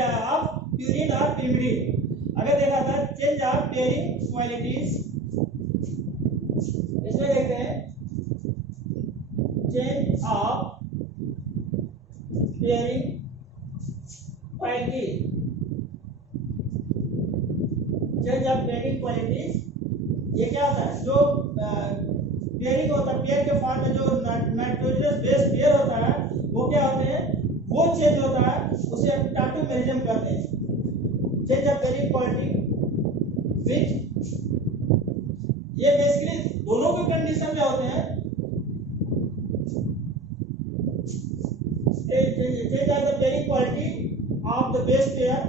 of purine और पिरिमिडिन। अगर देखा था चेंज ऑफ पेयरिंग क्वालिटीज, इसमें देखते हैं चेंज ऑफ पेयरिंग क्वालिटीज। ये क्या होता है, जो पेयरिंग होता है, पेयर के फॉर्म में जो नाइट्रोजनस बेस पेयर होता है, वो क्या होते हैं, वो चेंज होता है, उसे हम टाटोमेरिज्म कहते हैं। Change of pairing quality which, ये बेसिकली दोनों के कंडीशन में होते हैं। Change of the pairing quality of the base pair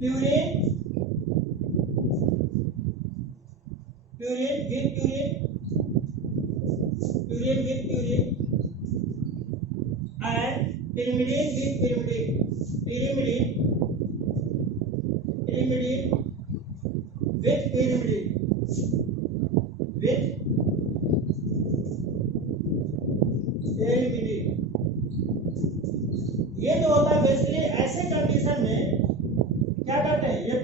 purine with purine and pyrimidine with pyrimidine with pyrimidine ये जो होता है बेसिकली ये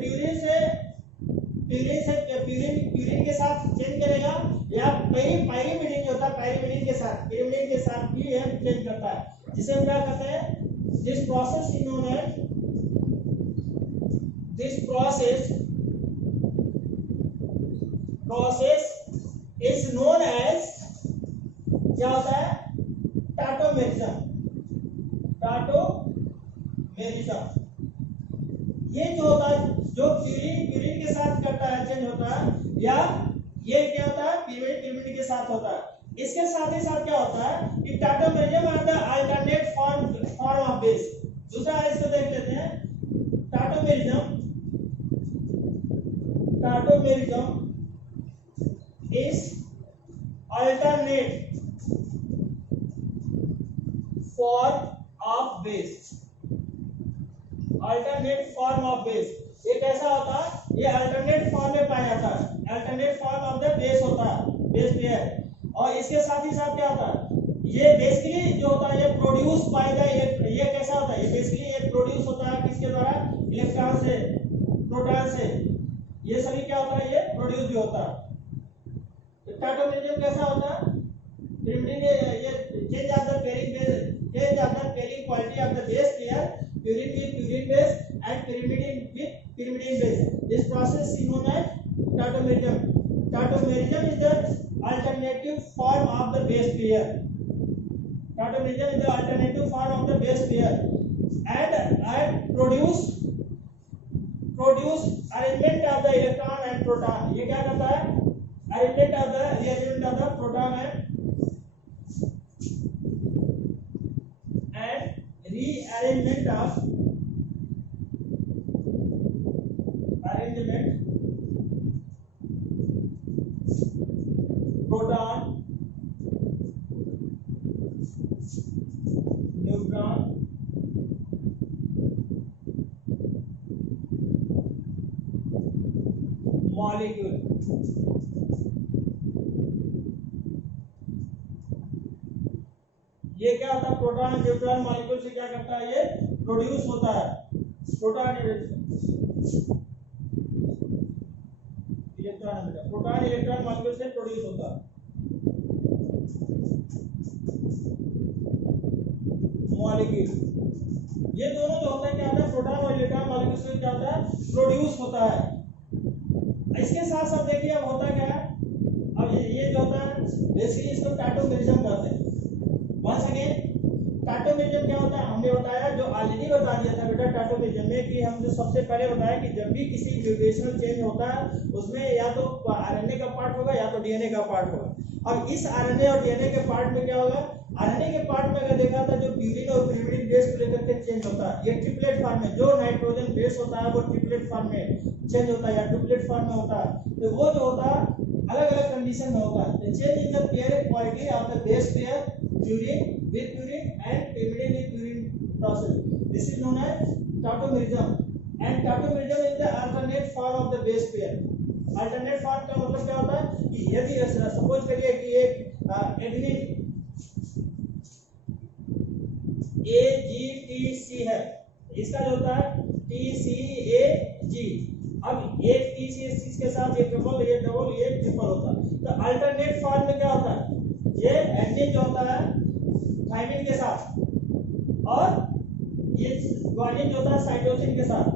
प्यूरिन के साथ चेंज करेगा या पाइरीमिडीन जो होता है पाइरीमिडीन के साथ भी ये चेंज करता है, जिसे हम क्या कहते हैं, this process is known as क्या होता है, टाटोमेरिज्म। ये जो होता है जो प्यूरिन के साथ करता है चेंज होता है, या ये क्या होता है पिरिमिड के साथ होता है। इसके साथ ही साथ क्या होता है कि tautomerism are the alternate form of base. दूसरा इसको देख लेते हैं, tautomerism is alternate form of base. ये कैसा होता है, ये अल्टरनेट फॉर्म में पाया जाता है, alternate form of the base होता है, बेस पेयर। और इसके साथ ही साथ क्या होता है, ये बेसिकली जो होता है ये प्रोड्यूस बाय द, ये कैसा होता है, ये बेसिकली ये प्रोड्यूस होता है किसके द्वारा, इलेक्ट्रॉन से, प्रोटॉन से, ये सभी क्या होता है, ये प्रोड्यूस भी होता है। टाटोमेरिज्म कैसा होता है, ये change of the pairing quality of the base pair, purine with purine base and pyrimidine with pyrimidine base. This process is known as tautomerism. Tautomerism is the alternative form of the base pair. Tautomerism is the alternative form of the base pair and produce arrangement of the electron and proton. ये क्या करता है, arrangement of the proton and rearrangement of proton, neutron, molecule। ये क्या होता है, proton neutron molecule से क्या करता है, ये प्रोड्यूस होता है, प्रोटॉन इलेक्ट्रॉन मॉलिक्यूल से प्रोड्यूस होता है, मॉलिक्यूल। ये दोनों जो होता है क्या होता है, प्रोटॉन और इलेक्ट्रॉन मॉलिक्यूल से क्या होता है, प्रोड्यूस होता है। इसके साथ साथ देखिए अब होता क्या है, अब ये जो होता है बेसिकली इसको टाटोमेरिज्म कहते हैं। वंस अगेन टाटोमेरिज्म क्या होता है, हमने बताया, जो ऑलरेडी बता दिया था बेटा टाटोमेरिज्म में, कि हम जो सबसे पहले बताया कि जब भी किसी म्यूटेशनल चेंज होता है उसमें या तो आरएनए का पार्ट होगा या तो डीएनए का पार्ट होगा। अब इस आरएनए और डीएनए के पार्ट में क्या होगा, आरएनए के पार्ट में अगर देखा था जो प्यूरिन और pyrimidine बेस को लेकर के चेंज होता है, ये ट्रिपलेट फॉर्म में, जो नाइट्रोजन बेस होता है वो ट्रिपलेट फॉर्म में चेंज होता है या डुप्लेट फॉर्म में होता है। तो वो जो होता है अलग अलग कंडीशन में होता है। The change in the pair quality of the base pair purine with purine and pyrimidine with purine process. This is known as tautomerism, and tautomerism is the alternate form of the base pair. Alternate form का मतलब क्या होता है कि यदि suppose करिए कि एक एडेनिन AGTC है, इसका जो होता है TCAG। अब एक TCAG के साथ ये डबल ये ट्रिपल होता है। तो अल्टरनेट फॉर्म में क्या होता है, ये एडेनिन जो होता है थाइमिन के साथ और ये ग्वानिन जो होता है साइटोसिन के साथ,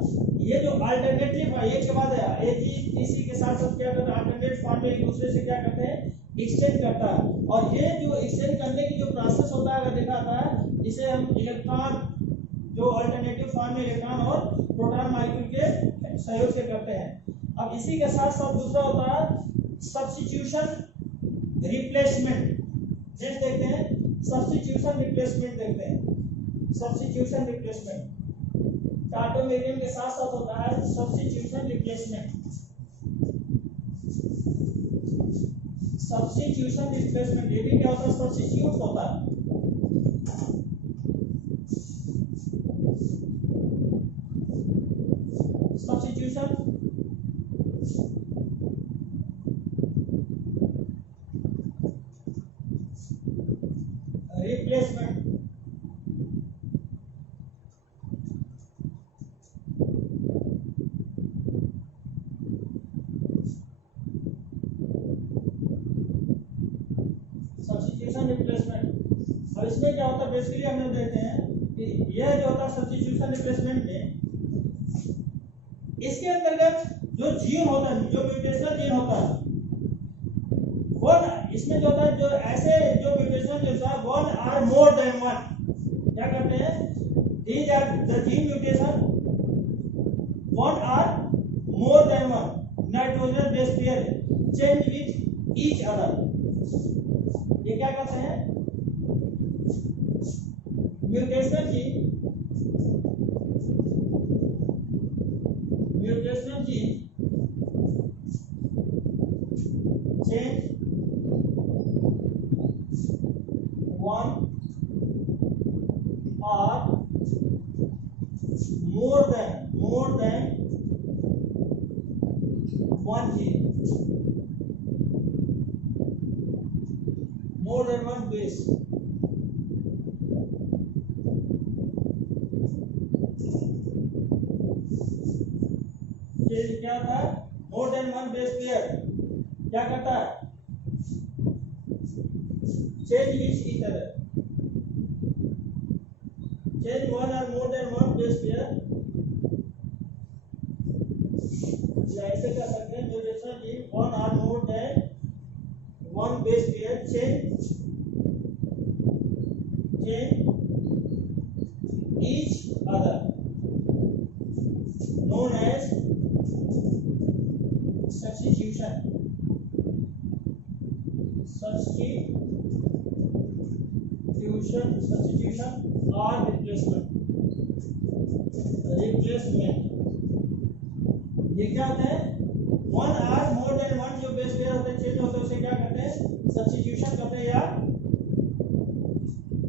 ये जो अल्टरनेटिव एक के बाद AGTC के साथ सब क्या करता है, अल्टरनेट फॉर्म में एक दूसरे से क्या करते हैं, एक्सचेंज करता है। और ये जो एक्सचेंज करने की जो प्रोसेस होता है अगर देखा था, इसे हम इलेक्ट्रॉन जो अल्टरनेटिव फॉर्म में इलेक्ट्रॉन और प्रोटॉन मॉलिक्यूल के सहयोग से करते हैं। अब इसी के साथ साथ दूसरा होता है सब्स्टिट्यूशन रिप्लेसमेंट। नेक्स्ट देखते हैं सब्स्टिट्यूशन रिप्लेसमेंट, देखते हैं सब्स्टिट्यूशन रिप्लेसमेंट। टाटोमेरिज्म के साथ साथ होता है सब्स्टिट्यूशन रिप्लेसमेंट। सब्स्टिट्यूशन रिप्लेसमेंट ये भी क्या होता है, सब्स्टिट्यूट होता है। Substitution replacement. रिप्लेसमेंट। अब इसमें क्या होता है बेसिकली हम लोग देखते हैं कि यह जो होता है सब्स्टिट्यूशन रिप्लेसमेंट में, इसके अंतर्गत जो जीन होता है, जो म्यूटेशनल जीन होता है वो इसमें जो होता है, जो ऐसे जो म्यूटेशनल जीन होता है one or more than one, क्या करते हैं, these are the gene mutation one or more than one nitrogen base pair change with each other। ये क्या करते हैं, mutational gene change one or more than one gene, more than one base। ये क्या था, मोर देन वन बेस पेयर क्या करता है, change each other, change one or more than one base pair, या ऐसे कर सकते हैं mutation gene one or more than one base pair change each other known as substitution or replacement। ये क्या होता है, one or more than one जो बेस पेयर होते हैं चेंज होते हैं उसे क्या करते हैं, सब्स्टिट्यूशन करते हैं या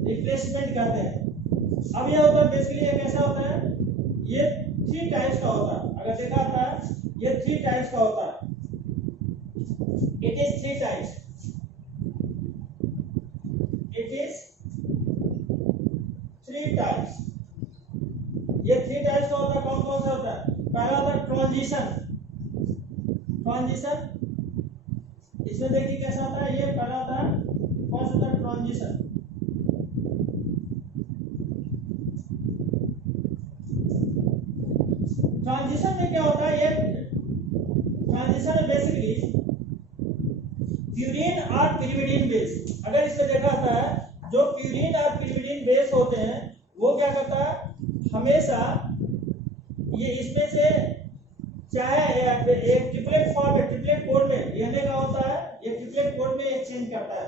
रिप्लेसमेंट करते हैं। अब ये होता है बेसिकली ये कैसा होता है, ये 3 टाइप्स का होता है, अगर देखा होता है ये 3 टाइप्स का होता है, it is 3 types, it is 3 types. ये 3 टाइप्स का होता है, कौन कौन सा होता है, पहला होता है ट्रांजिशन। इसमें देखिए कैसा होता है, ये पहला होता है, कौन सा होता है, ट्रांजिशन। ट्रांजिशन में क्या होता है, ये ट्रांजिशन में बेसिकली प्यूरिन और पिरिमिडीन बेस, अगर इसमें देखा जाता है जो प्यूरिन और पिरिमिडीन बेस होते हैं वो क्या करता है, हमेशा ये इसमें से चाहे एक ट्रिपलेट फॉर्म में, ट्रिपलेट कोड में रहने का होता है, ये ट्रिपलेट कोड में एक्सचेंज करता है।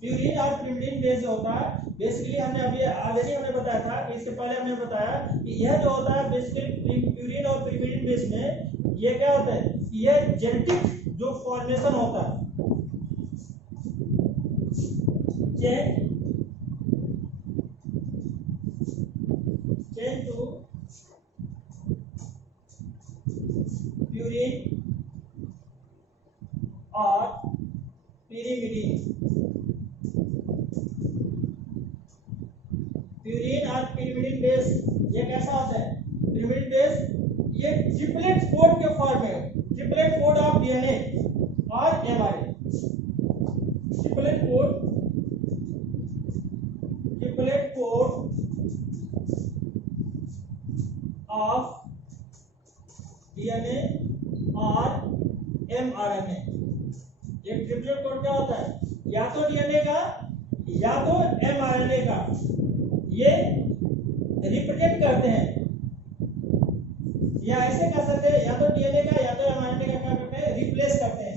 प्यूरिन और पिरिमिडीन बेस जो होता है बेसिकली हमने अभी ऑलरेडी हमने बताया था कि इससे पहले हमने बताया कि यह जो होता है बेसिकली प्यूरिन और पिरिमिडीन बेस में ये क्या होता है, ये जेनेटिक जो फॉर्मेशन होता है चेंज टू प्यूरिन और पिरिमिडीन। प्यूरिन और पिरिमिडीन बेस ये कैसा होता है, पिरिमिडीन बेस ये ट्रिपलेट कोड के फॉर्म में, ट्रिपलेट कोड ऑफ डीएनए और mRNA, triplet code of DNA और एमआरएनए। ये ट्रिपलेट कोड क्या होता है, या तो डीएनए का या तो एमआरएनए का, ये रिप्रेजेंट करते हैं, या ऐसे कर सकते हैं या तो डीएनए का या तो एमआरएनए का क्या करते हैं, रिप्लेस करते हैं।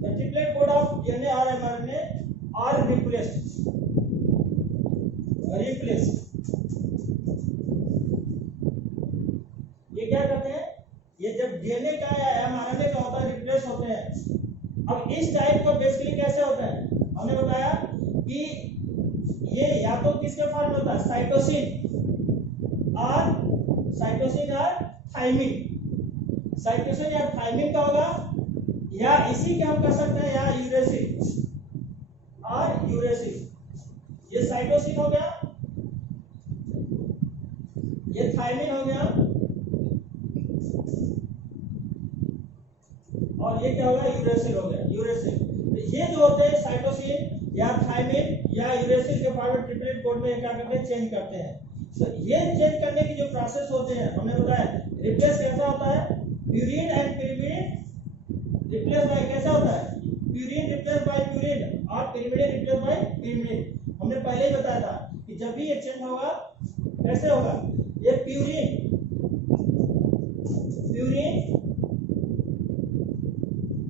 The triplet code of DNA और एमआरएनए आर रिप्लेस्ड, ये क्या करते हैं, ये जब डीएनए का या एमआरएनए का होता है रिप्लेस होते हैं। अब इस टाइप को बेसिकली कैसे होता है, हमने बताया कि ये या तो किसके फॉर्म में होता है, साइटोसिन और थाइमिन, साइटोसिन या थाइमिन का होगा, या इसी के हम कर सकते हैं या यूरेसिल और यूरेसिल। ये साइटोसिन हो गया, ये थाइमिन हो गया, और ये क्या होगा, यूरेसिल हो गया। यूरेसिल, तो ये जो होते हैं साइटोसिन या थायमिन या यूरेसिल के फॉर्मेट ट्रिपलेट कोड में क्या करते हैं, चेंज करते हैं। तो ये चेंज करने की जो प्रोसेस होते हैं हमने बताया, रिप्लेस कैसा होता है, purine and pyrimidine replace by कैसा होता है, प्यूरिन रिप्लेस बाय प्यूरिन और पिरिमिडिन रिप्लेस बाय पिरिमिडिन। हमने पहले ही बताया था कि जब भी ये चेंज होगा कैसे होगा, ये purine purine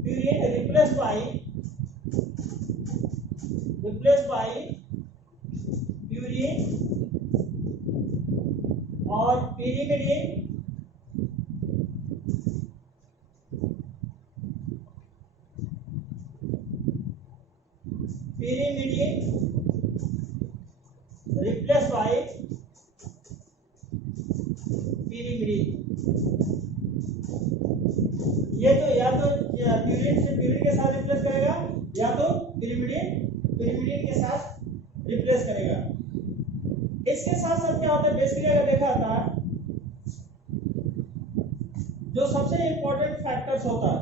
purine replace by purine और पिरिमिडिन रिप्लेस बाय पिरिमिडिन। ये तो या तो प्यूरिन से प्यूरिन के साथ रिप्लेस करेगा या तो पिरिमिडिन के साथ रिप्लेस करेगा। इसके साथ साथ क्या होता है, बेसिकली अगर देखा था जो सबसे इंपॉर्टेंट फैक्टर्स होता है,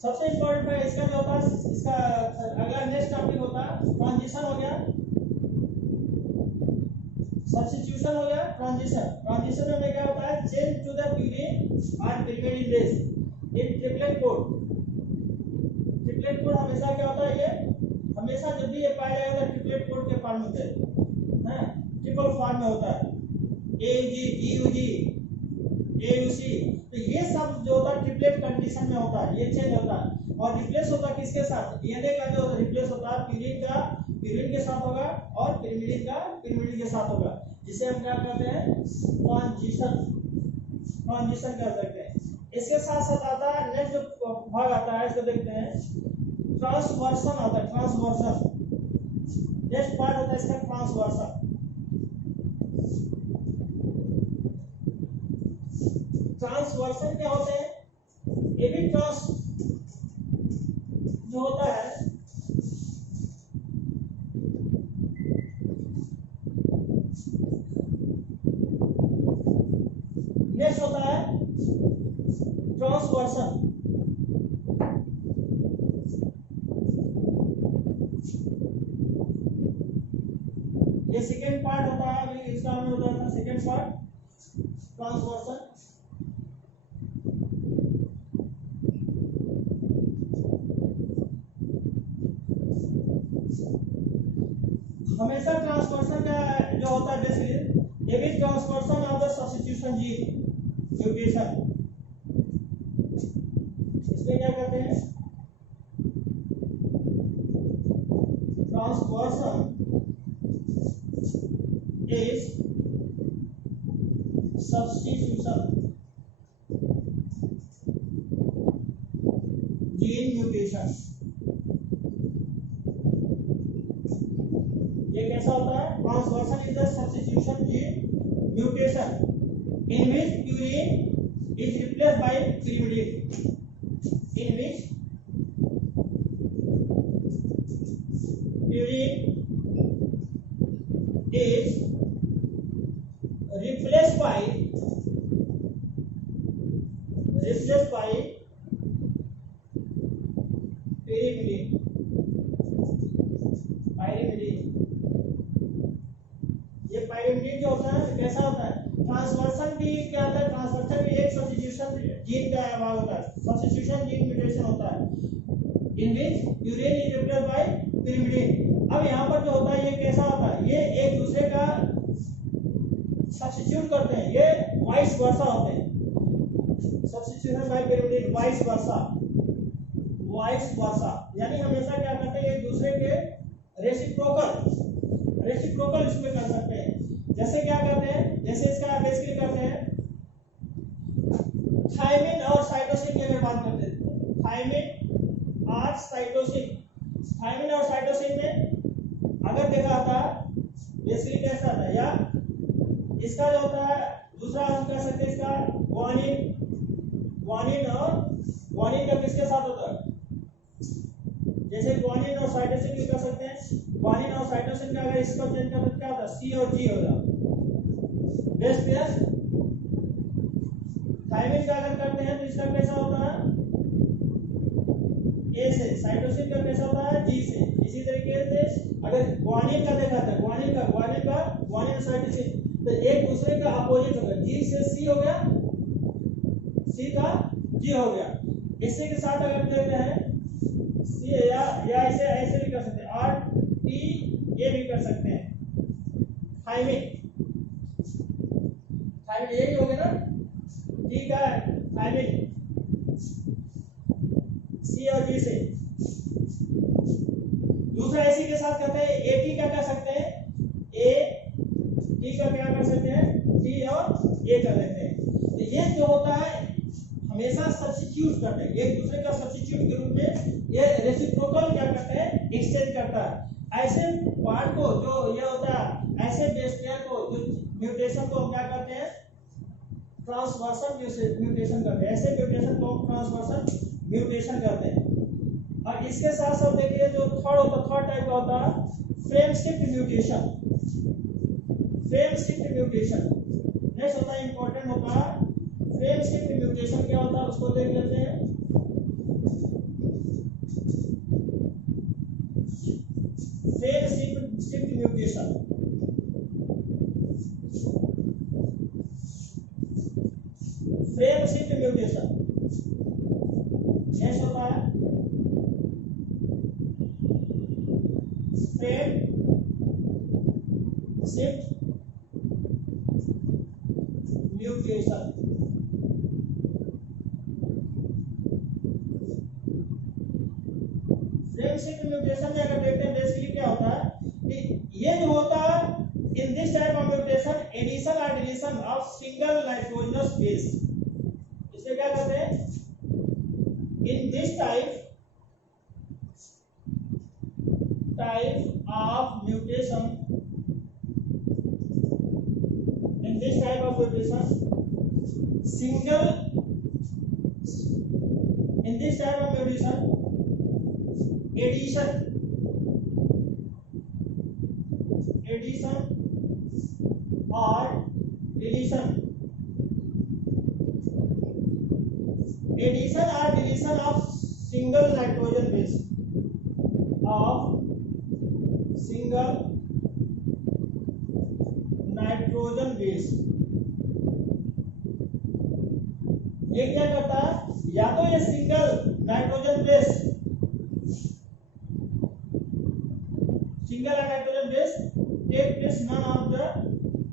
सबसे इंपॉर्टेंट है इसका जो होता है, इसका अगला नेक्स्ट टॉपिक होता है ट्रांजिशन हो गया, सब्स्टिट्यूशन हो गया, ट्रांजिशन में क्या होता है, चेंज टू द प्यूरिन और pyrimidine base in triplet code. Triplet code हमेशा क्या होता है, ये हमेशा जब भी ये पाया जाएगा तो ट्रिपलेट कोड के फॉर्म में होता है, ट्रिपल फॉर्म में होता है, AUG DUG AUC। तो ये सब जो होता है ट्रिपलेट कंडीशन में होता है, ये चेंज होता है। और रिप्लेस होता है किसके साथ, DNA का जो रिप्लेस होता है प्यूरिन के साथ होगा और पिरिमिडिन के साथ होगा, जिसे हम क्या कहते हैं, ट्रांजिशन कर सकते हैं। इसके साथ साथ आता है नेक्स्ट जो भाग आता है, इसको देखते हैं, ट्रांसवर्सन आता है, ट्रांसवर्सन नेक्स्ट पार्ट होता है इसका, ट्रांसवर्सन। ट्रांसवर्सन क्या होते हैं, ये भी ट्रांस जो होता है नेक्स्ट होता है ट्रांसवर्सन। ये सेकेंड पार्ट होता है, अभी इसका हमने बताया था सेकेंड पार्ट ट्रांसवर्सन। हमेशा ट्रांसवर्सन का जो होता है बेसिकली, ये भी transversion of the substitution gene mutation. इसमें क्या करते हैं, transversion is substitution gene mutation. ये कैसा होता है, transversion is the substitution gene mutation in which purine is replaced by pyrimidine, in which purine is replaced by pyrimidine। ये pyrimidine जो होता है कैसा होता है, ट्रांसवर्सन भी क्या होता है, ट्रांसवर्सन भी एक सब्स्टिट्यूशन जीन का भाग होता है, सब्स्टिट्यूशन जीन म्यूटेशन होता है in which purine is replaced by pyrimidine. अब यहाँ पर जो होता है ये कैसा होता है, ये एक दूसरे का सब्स्टिट्यूट करते हैं, ये वाइस वर्सा होते हैं, substitution by pyrimidine vice versa, यानी हमेशा क्या करते हैं एक दूसरे के रेसिप्रोकल इसमें कर सकते हैं। जैसे क्या करते हैं, जैसे इसका बेसिकली करते हैं, थायमिन और साइटोसिन की अगर बात करते हैं, थायमिन और साइटोसिन में अगर देखा था बेसिकली कैसा था, या इसका जो होता है दूसरा हम कह सकते हैं इसका ग्वानिन का किसके साथ होता है, जैसे ग्वानिन और साइटोसिन भी कर सकते हैं, ग्वानिन और साइटोसिन का अगर इसको चेंज करते क्या होता है, C और G होगा, बेस पेयर। थायमिन का अगर करते हैं तो इसका कैसा होता है, A से साइटोसिन एसिड का कैसा होता है, जी से। इसी तरीके से अगर ग्वानिन का देखा था, ग्वानिन साइटोसिन, तो एक दूसरे का अपोजिट होगा, जी से सी हो गया, सी का जी हो गया। इसी के साथ अगर देखते हैं सी या इसे ऐसे भी कर सकते हैं, आर टी ए भी कर सकते हैं, थाइमिन, थाइमिन यही हो गया ना, टी का थाइमिन, सी और जी से। दूसरा इसी के साथ करते हैं, ए टी का कर सकते हैं, ए टी का क्या कर सकते हैं, टी और ए कर लेते हैं। तो ये जो होता है हमेशा सब्स्टिट्यूट करते हैं, एक दूसरे का सब्स्टिट्यूट के रूप में ये रेसिप्रोकल क्या करते हैं, एक्सचेंज करता है। ऐसे पार्ट को जो ये होता है, ऐसे बेस पेयर को जो म्यूटेशन को हम क्या करते हैं, ट्रांसवर्सन म्यूटेशन करते हैं, ऐसे म्यूटेशन को ट्रांसवर्सन म्यूटेशन करते हैं। और इसके साथ साथ देखिए जो थर्ड टाइप का होता है frame shift mutation, frame shift mutation. Next होता है इंपॉर्टेंट होता है फ्रेम शिफ्ट म्यूटेशन, क्या होता है उसको देख लेते हैं। Frame shift mutation, frame shift mutation next होता है frame shift mutation. Frame shift mutation में अगर देखते हैं बेसिकली क्या होता है कि ये जो होता है in this type of mutation addition और deletion of single nitrogenous base, इसे क्या कहते हैं, in this type of mutation, in this type of mutation single, in this type of mutation addition or deletion, addition or deletion of single nitrogen base, of single nitrogen base. ये क्या करता है, या तो ये single nitrogen base, single nitrogen base take place none of the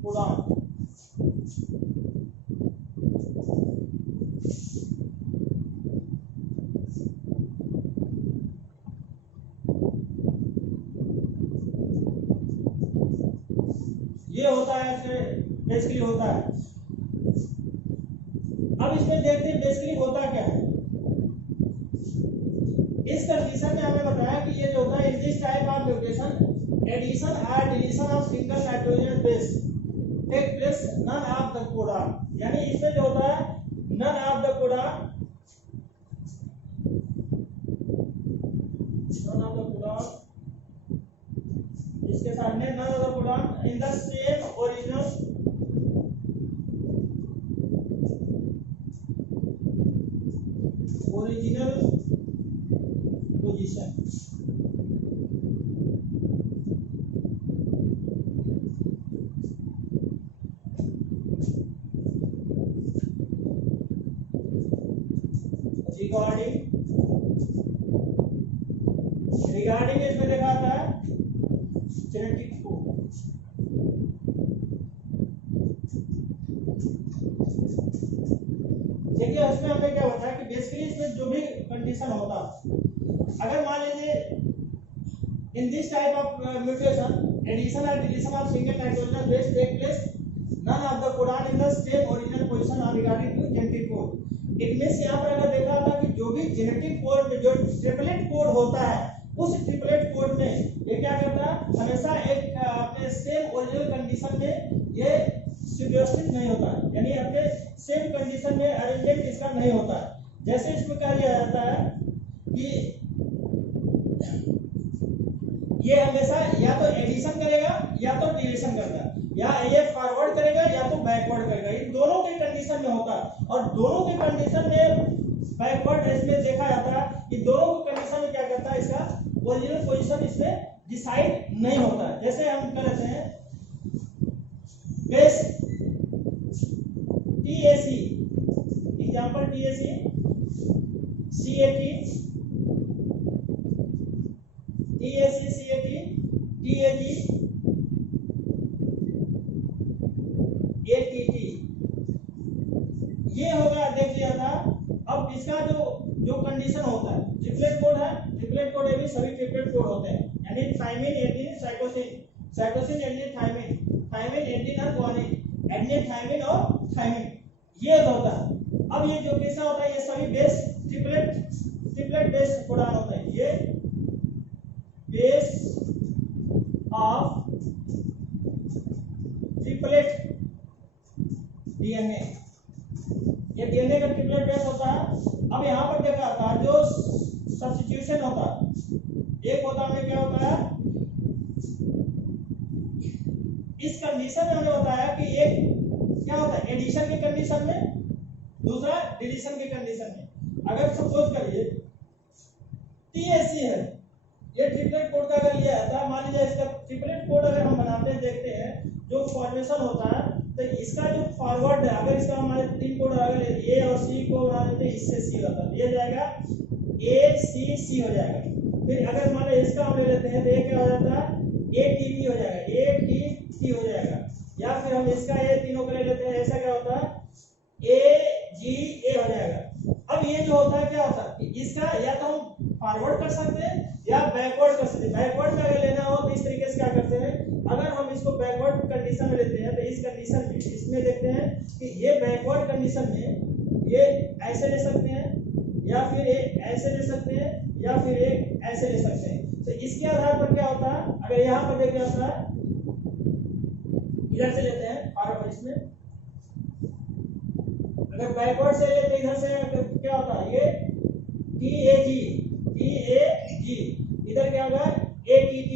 codon. ये होता है बेसिकली होता है। अब इसमें देखते हैं बेसिकली होता क्या है। इस कंडीशन में हमें बताया कि ये जो होता है in this type of mutation addition और deletion of single nitrogen base take place none of the codon, यानी इसमें जो होता है नन ऑफ द कोडॉन, इसके सामने none of the codon in the same original position. Regarding इसमें देखा था जेनेटिक कोड। देखिए उसमें हमें क्या होता है कि बेसिकली इसमें जो भी कंडीशन होता, अगर मान लीजिए in this type of mutation addition और deletion of single nitrogen base take place none of the codon in the same original position और regarding to genetic code. It means यहां पर अगर देखा था कि जो भी जेनेटिक कोड में जो ट्रिपलेट कोड होता है उस ट्रिपलेट कोड में ये क्या करता है, हमेशा एक अपने सेम ओरिजिनल कंडीशन में ये व्यवस्थित नहीं होता, यानी अपने सेम कंडीशन में अरेंजमेंट इसका नहीं होता। जैसे इसमें कहा जाता है कि ये हमेशा या तो एडिशन करेगा या तो डिलीशन करता है, या ये फॉरवर्ड करेगा या तो बैकवर्ड करेगा, इन दोनों के कंडीशन में होता है। और दोनों के कंडीशन में बैकवर्ड इसमें देखा जाता है कि दोनों को कंडीशन में क्या करता है, इसका ओरिजिनल पोजीशन इसमें डिसाइड नहीं होता है। जैसे हम कर लेते हैं base TAC, example TAC, CAT, TAC, CAT, TAG, ATT, ये होगा देख लिया था। अब इसका जो कंडीशन होता है, ट्रिपलेट कोड है, ट्रिपलेट कोड भी सभी ट्रिपलेट कोड होते हैं, यानी thymine, adenine, cytosine, cytosine, adenine, thymine, thymine, adenine और ग्वानिन, एडेनिन, थाइमिन और थाइमिन, ये होता है। अब ये जो कैसा होता है, ये सभी बेस ट्रिपलेट बेस कोडान होता है। ये बेस ऑफ ट्रिपलेट डीएनए, ये डीएनए का ट्रिपलेट बेस होता है। अब यहाँ पर देखा था जो सब्स्टिट्यूशन होता है, एक होता है क्या होता है, इस कंडीशन में हमें बताया कि एक क्या होता है एडिशन के कंडीशन में, दूसरा डिलीशन के कंडीशन में। अगर सपोज करिए TAC है, ये ट्रिपलेट कोड का अगर लिया है तो मान लीजिए इसका ट्रिपलेट कोड अगर हम बनाते हैं, देखते हैं जो फॉर्मेशन होता है, तो इसका जो फॉरवर्ड है, अगर इसका हमारे तीन कोड अगर A और C को बना देते हैं, इससे C होता है, ये जाएगा ACC हो जाएगा। फिर अगर मान लीजिए इसका हम ले लेते हैं तो ये क्या हो जाता है ATP हो जाएगा, ATT हो जाएगा। या फिर हम इसका ये तीनों को ले लेते हैं, ऐसा क्या होता है AGA हो जाएगा। अब ये जो होता है क्या होता है, इसका या तो हम फॉरवर्ड कर सकते हैं या बैकवर्ड कर सकते हैं। बैकवर्ड में अगर लेना हो तो इस तरीके से क्या करते हैं, अगर हम इसको बैकवर्ड कंडीशन में लेते हैं तो इस कंडीशन में इसमें देखते हैं कि ये बैकवर्ड कंडीशन में ये ऐसे ले सकते हैं, या फिर ये ऐसे ले सकते हैं, या फिर ये ऐसे ले सकते हैं। तो इसके आधार पर क्या होता है, अगर यहाँ पर देखिए होता है इधर से लेते हैं फॉरवर्ड, इसमें अगर बैकवर्ड से लेते हैं इधर से क्या होता है, ये TAG, इधर क्या होगा ATT,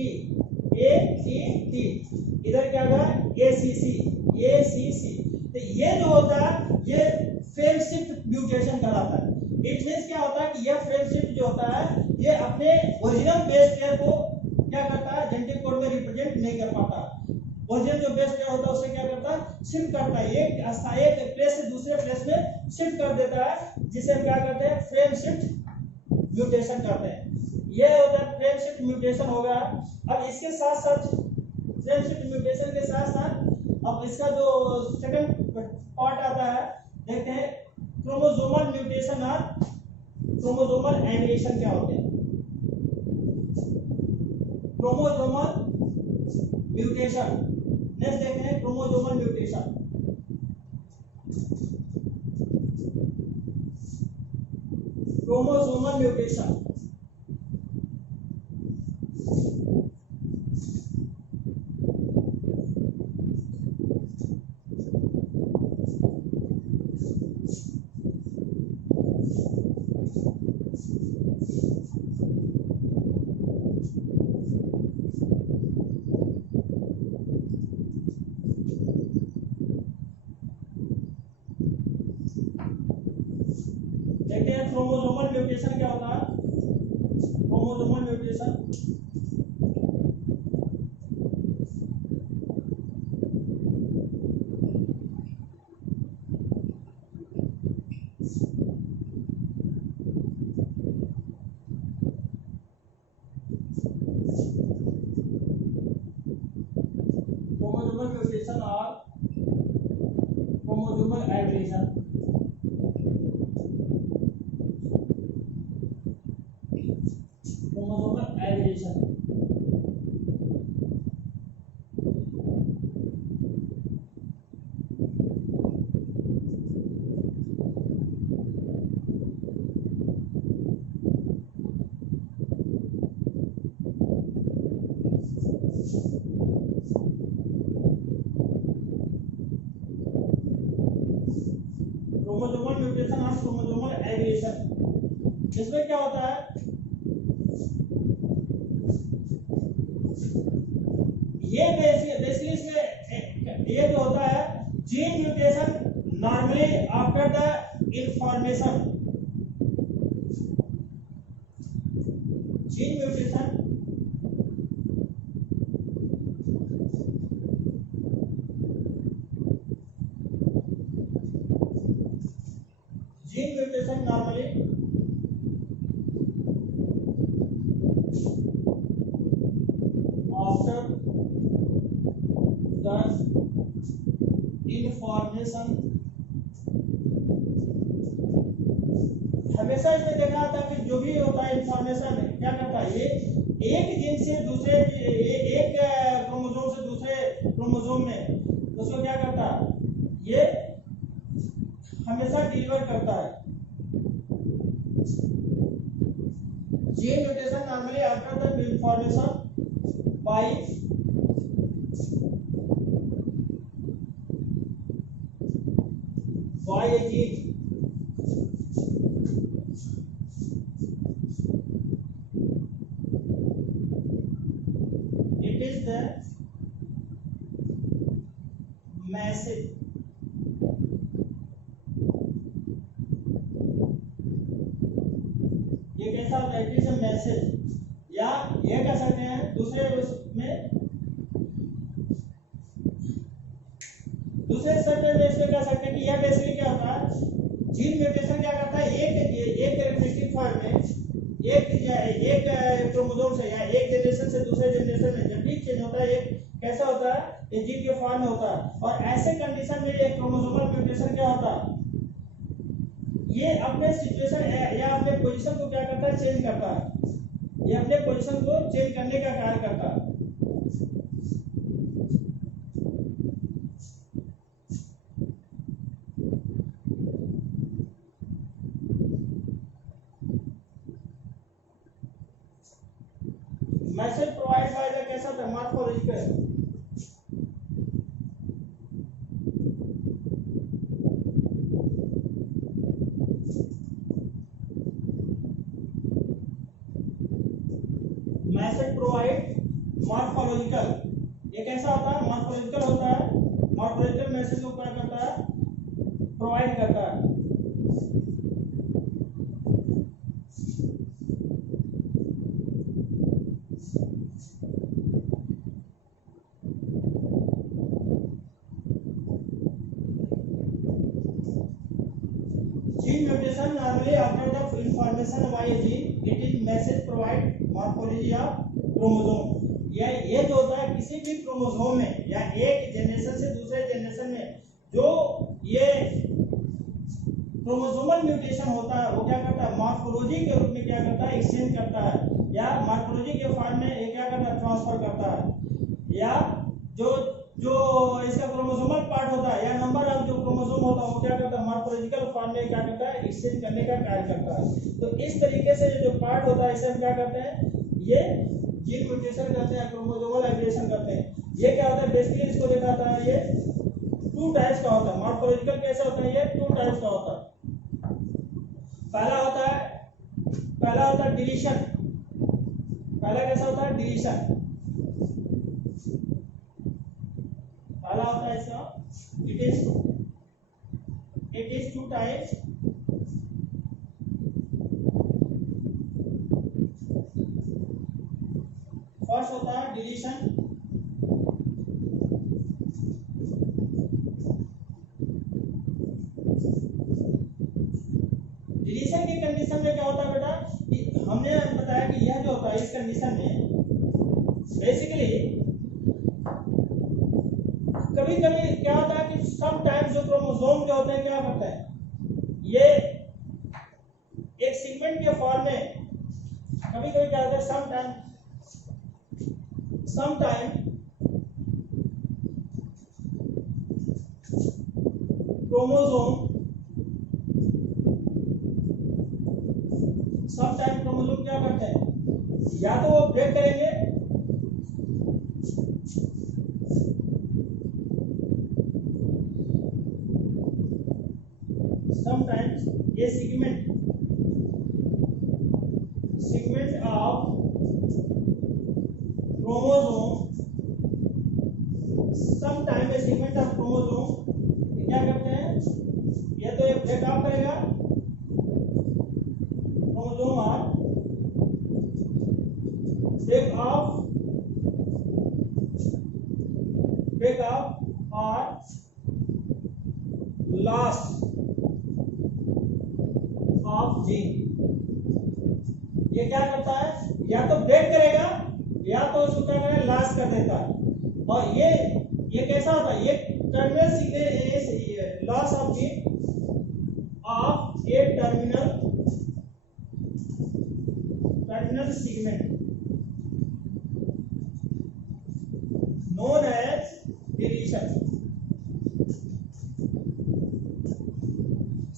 इधर क्या होगा ACC। तो ये जो होता है ये फ्रेम शिफ्ट म्यूटेशन कहलाता है। इट मींस क्या होता है कि यह फ्रेम शिफ्ट जो होता है ये अपने ओरिजिनल बेस पेयर को क्या करता है, जेनेटिक कोड में रिप्रेजेंट नहीं कर पाता। ओरिजिनल जो बेस पेयर होता है उसे क्या करता है, शिफ्ट करता है, एक प्लेस से दूसरे प्लेस में शिफ्ट कर देता है, जिसे हम क्या करते हैं फ्रेम शिफ्ट म्यूटेशन करते हैं। ये होता है फ्रेम शिफ्ट म्यूटेशन होगा। अब इसके साथ साथ फ्रेम शिफ्ट म्यूटेशन के साथ साथ अब इसका जो सेकंड पार्ट आता है, देखते हैं क्रोमोसोमल म्यूटेशन और क्रोमोसोमल एब्रेशन क्या होते हैं। क्रोमोसोमल म्यूटेशन, नेक्स्ट देखते हैं क्रोमोसोमल म्यूटेशन। क्रोमोसोमल म्यूटेशन देखते हैं क्रोमोसोमल म्यूटेशन क्या होता है। क्रोमोसोमल म्यूटेशन और क्रोमोसोमल एब्रेशन। क्रोमोसोमल एब्रेशन इसमें क्या होता है, ये बेसिकली इसमें ये जो होता है gene mutation normally after the information gene mutation normally after the information, हमेशा इसमें देखा था कि जो भी होता है इंफॉर्मेशन क्या करता है, ये एक जीन से दूसरे एक क्रोमोसोम से दूसरे क्रोमोसोम में उसको क्या करता है, ये हमेशा डिलीवर करता है। Gene mutation normally after the information bye a gene it is the message ये कैसा होता है, इट इज अ मैसेज, या ये कह सकते हैं दूसरे उसमें दूसरे शब्द में इसमें कह सकते हैं कि यह बेसिकली क्या होता है, जीन म्यूटेशन क्या करता है, एक कैरेक्टरिस्टिक फॉर्म में एक क्रोमोसोम से या एक जनरेशन से दूसरे जनरेशन में जब भी चेंज होता है, एक कैसा होता है, ये जीन के फॉर्म में होता है। और ऐसे कंडीशन में एक क्रोमोसोमल म्यूटेशन क्या होता है, ये अपने सिचुएशन या अपने पोजीशन को क्या करता है, चेंज करता है, ये अपने पोजीशन को चेंज करने का कार्य करता है। मैसेज प्रोवाइड बाय द कैसा था, मॉर्फोलॉजिकल, मैसेज प्रोवाइड मॉर्फोलॉजिकल, ये कैसा होता है, मॉर्फोलॉजिकल होता है। मॉर्फोलॉजिकल मैसेज को क्या करता है, प्रोवाइड करता है। Gene mutation normally after the information by a gene, it is message provide morphology of chromosome। ये जो होता है किसी भी क्रोमोसोम में या एक जनरेशन से दूसरे जनरेशन में जो ये क्रोमोसोमल म्यूटेशन होता है, वो क्या करता है, मॉर्फोलॉजी के रूप में क्या करता है, एक्सचेंज करता है, या मॉर्फोलॉजी के फॉर्म में ये क्या करता है, ट्रांसफर करता है, या जो जो इसका क्रोमोसोमल पार्ट होता है या नंबर ऑफ जो क्रोमोसोम होता है, वो क्या करता है, मॉर्फोलॉजिकल फॉर्म में क्या करता है, एक्सचेंज करने का कार्य करता है। तो इस तरीके से जो पार्ट होता है इसे हम क्या करते हैं, ये जीन म्यूटेशन करते हैं, क्रोमोसोमल एब्रिएशन करते हैं। ये क्या होता है, बेसिकली इसको दिखाता है, ये टू टाइप्स का होता है। मॉर्फोलॉजिकल कैसा होता है, ये टू टाइप्स का होता है। पहला होता है डिलीशन। पहला कैसा होता है, डिलीशन। पहला होता है इसका it is two types. First होता है डिलीशन, डिलीशन की कंडीशन में क्या होता है बेटा, हमने बताया कि यह जो होता है इस कंडीशन में बेसिकली कभी कभी क्या होता है कि सम टाइम्स जो क्रोमोसोम जो होते हैं क्या करते हैं, ये एक सीक्वेंस के फॉर्म में कभी कभी क्या होता है, सम टाइम क्रोमोसोम क्या करते हैं, या तो वो ब्रेक करेंगे sometimes a segment of chromosome, sometime a segment of chromosome क्या करते हैं, ये तो एक ब्रेक ऑफ करेगा क्रोमोसोम और break off or loss gene. ये क्या करता है, या तो ब्रेक करेगा या तो उसको क्या करेगा, लॉस कर देता है। और ये कैसा होता है, ये terminal loss of gene of A terminal segment known as deletion.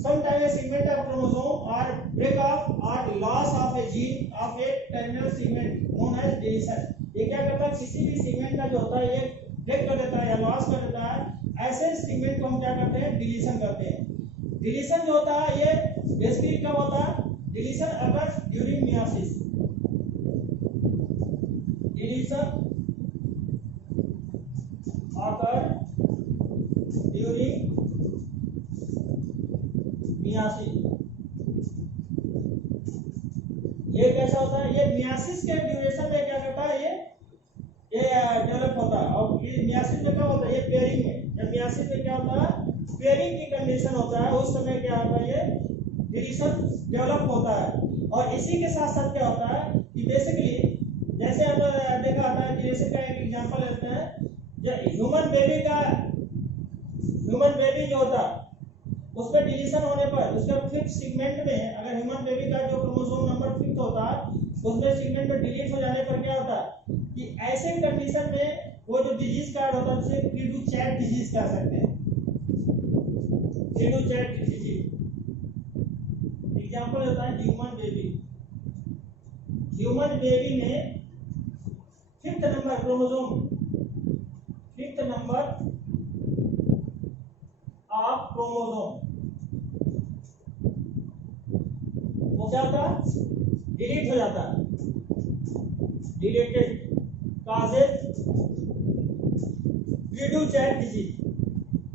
Sometimes a segment of chromosome or break off or loss of a gene of a terminal segment known as deletion. ये क्या करता है, किसी भी segment का जो होता है ये ब्रेक कर देता है या लॉस कर देता है, ऐसे सेगमेंट को हम क्या करते हैं, डिलीशन करते हैं। डिलीशन जो होता है ये बेसिकली कब होता है, deletion occurs during meiosis. Deletion occur during meiosis। ये कैसा होता है, ये मियोसिस के ड्यूरेशन में क्या करता है, ये डेवलप होता है। और ये मियोसिस में क्या होता है, ये पेयरिंग में, जब मियोसिस में क्या होता है, पेयरिंग की कंडीशन होता है, उस समय क्या होता है, ये डिलीशन डेवलप होता है। और इसी के साथ साथ क्या होता है कि बेसिकली जैसे हम देखा था, डिलीशन का एक एग्जांपल लेते हैं, ह्यूमन बेबी जो होता उसमें डिलीशन होने पर उसका फिफ्थ सेगमेंट में, अगर ह्यूमन बेबी का जो क्रोमोसोम नंबर फिफ्थ होता उसमें सेगमेंट में डिलीट हो जाने पर क्या होता कि ऐसे कंडीशन में वो जो डिजीज कार्ड होता है उसे क्रीडू-चैट डिजीज कह सकते हैं। क्रीडू-चैट डिजीज एग्जांपल होता है ह्यूमन बेबी में fifth number chromosome, fifth number of chromosome वो क्या होता है, डिलीट हो जाता है, deleted causes cri du chat disease.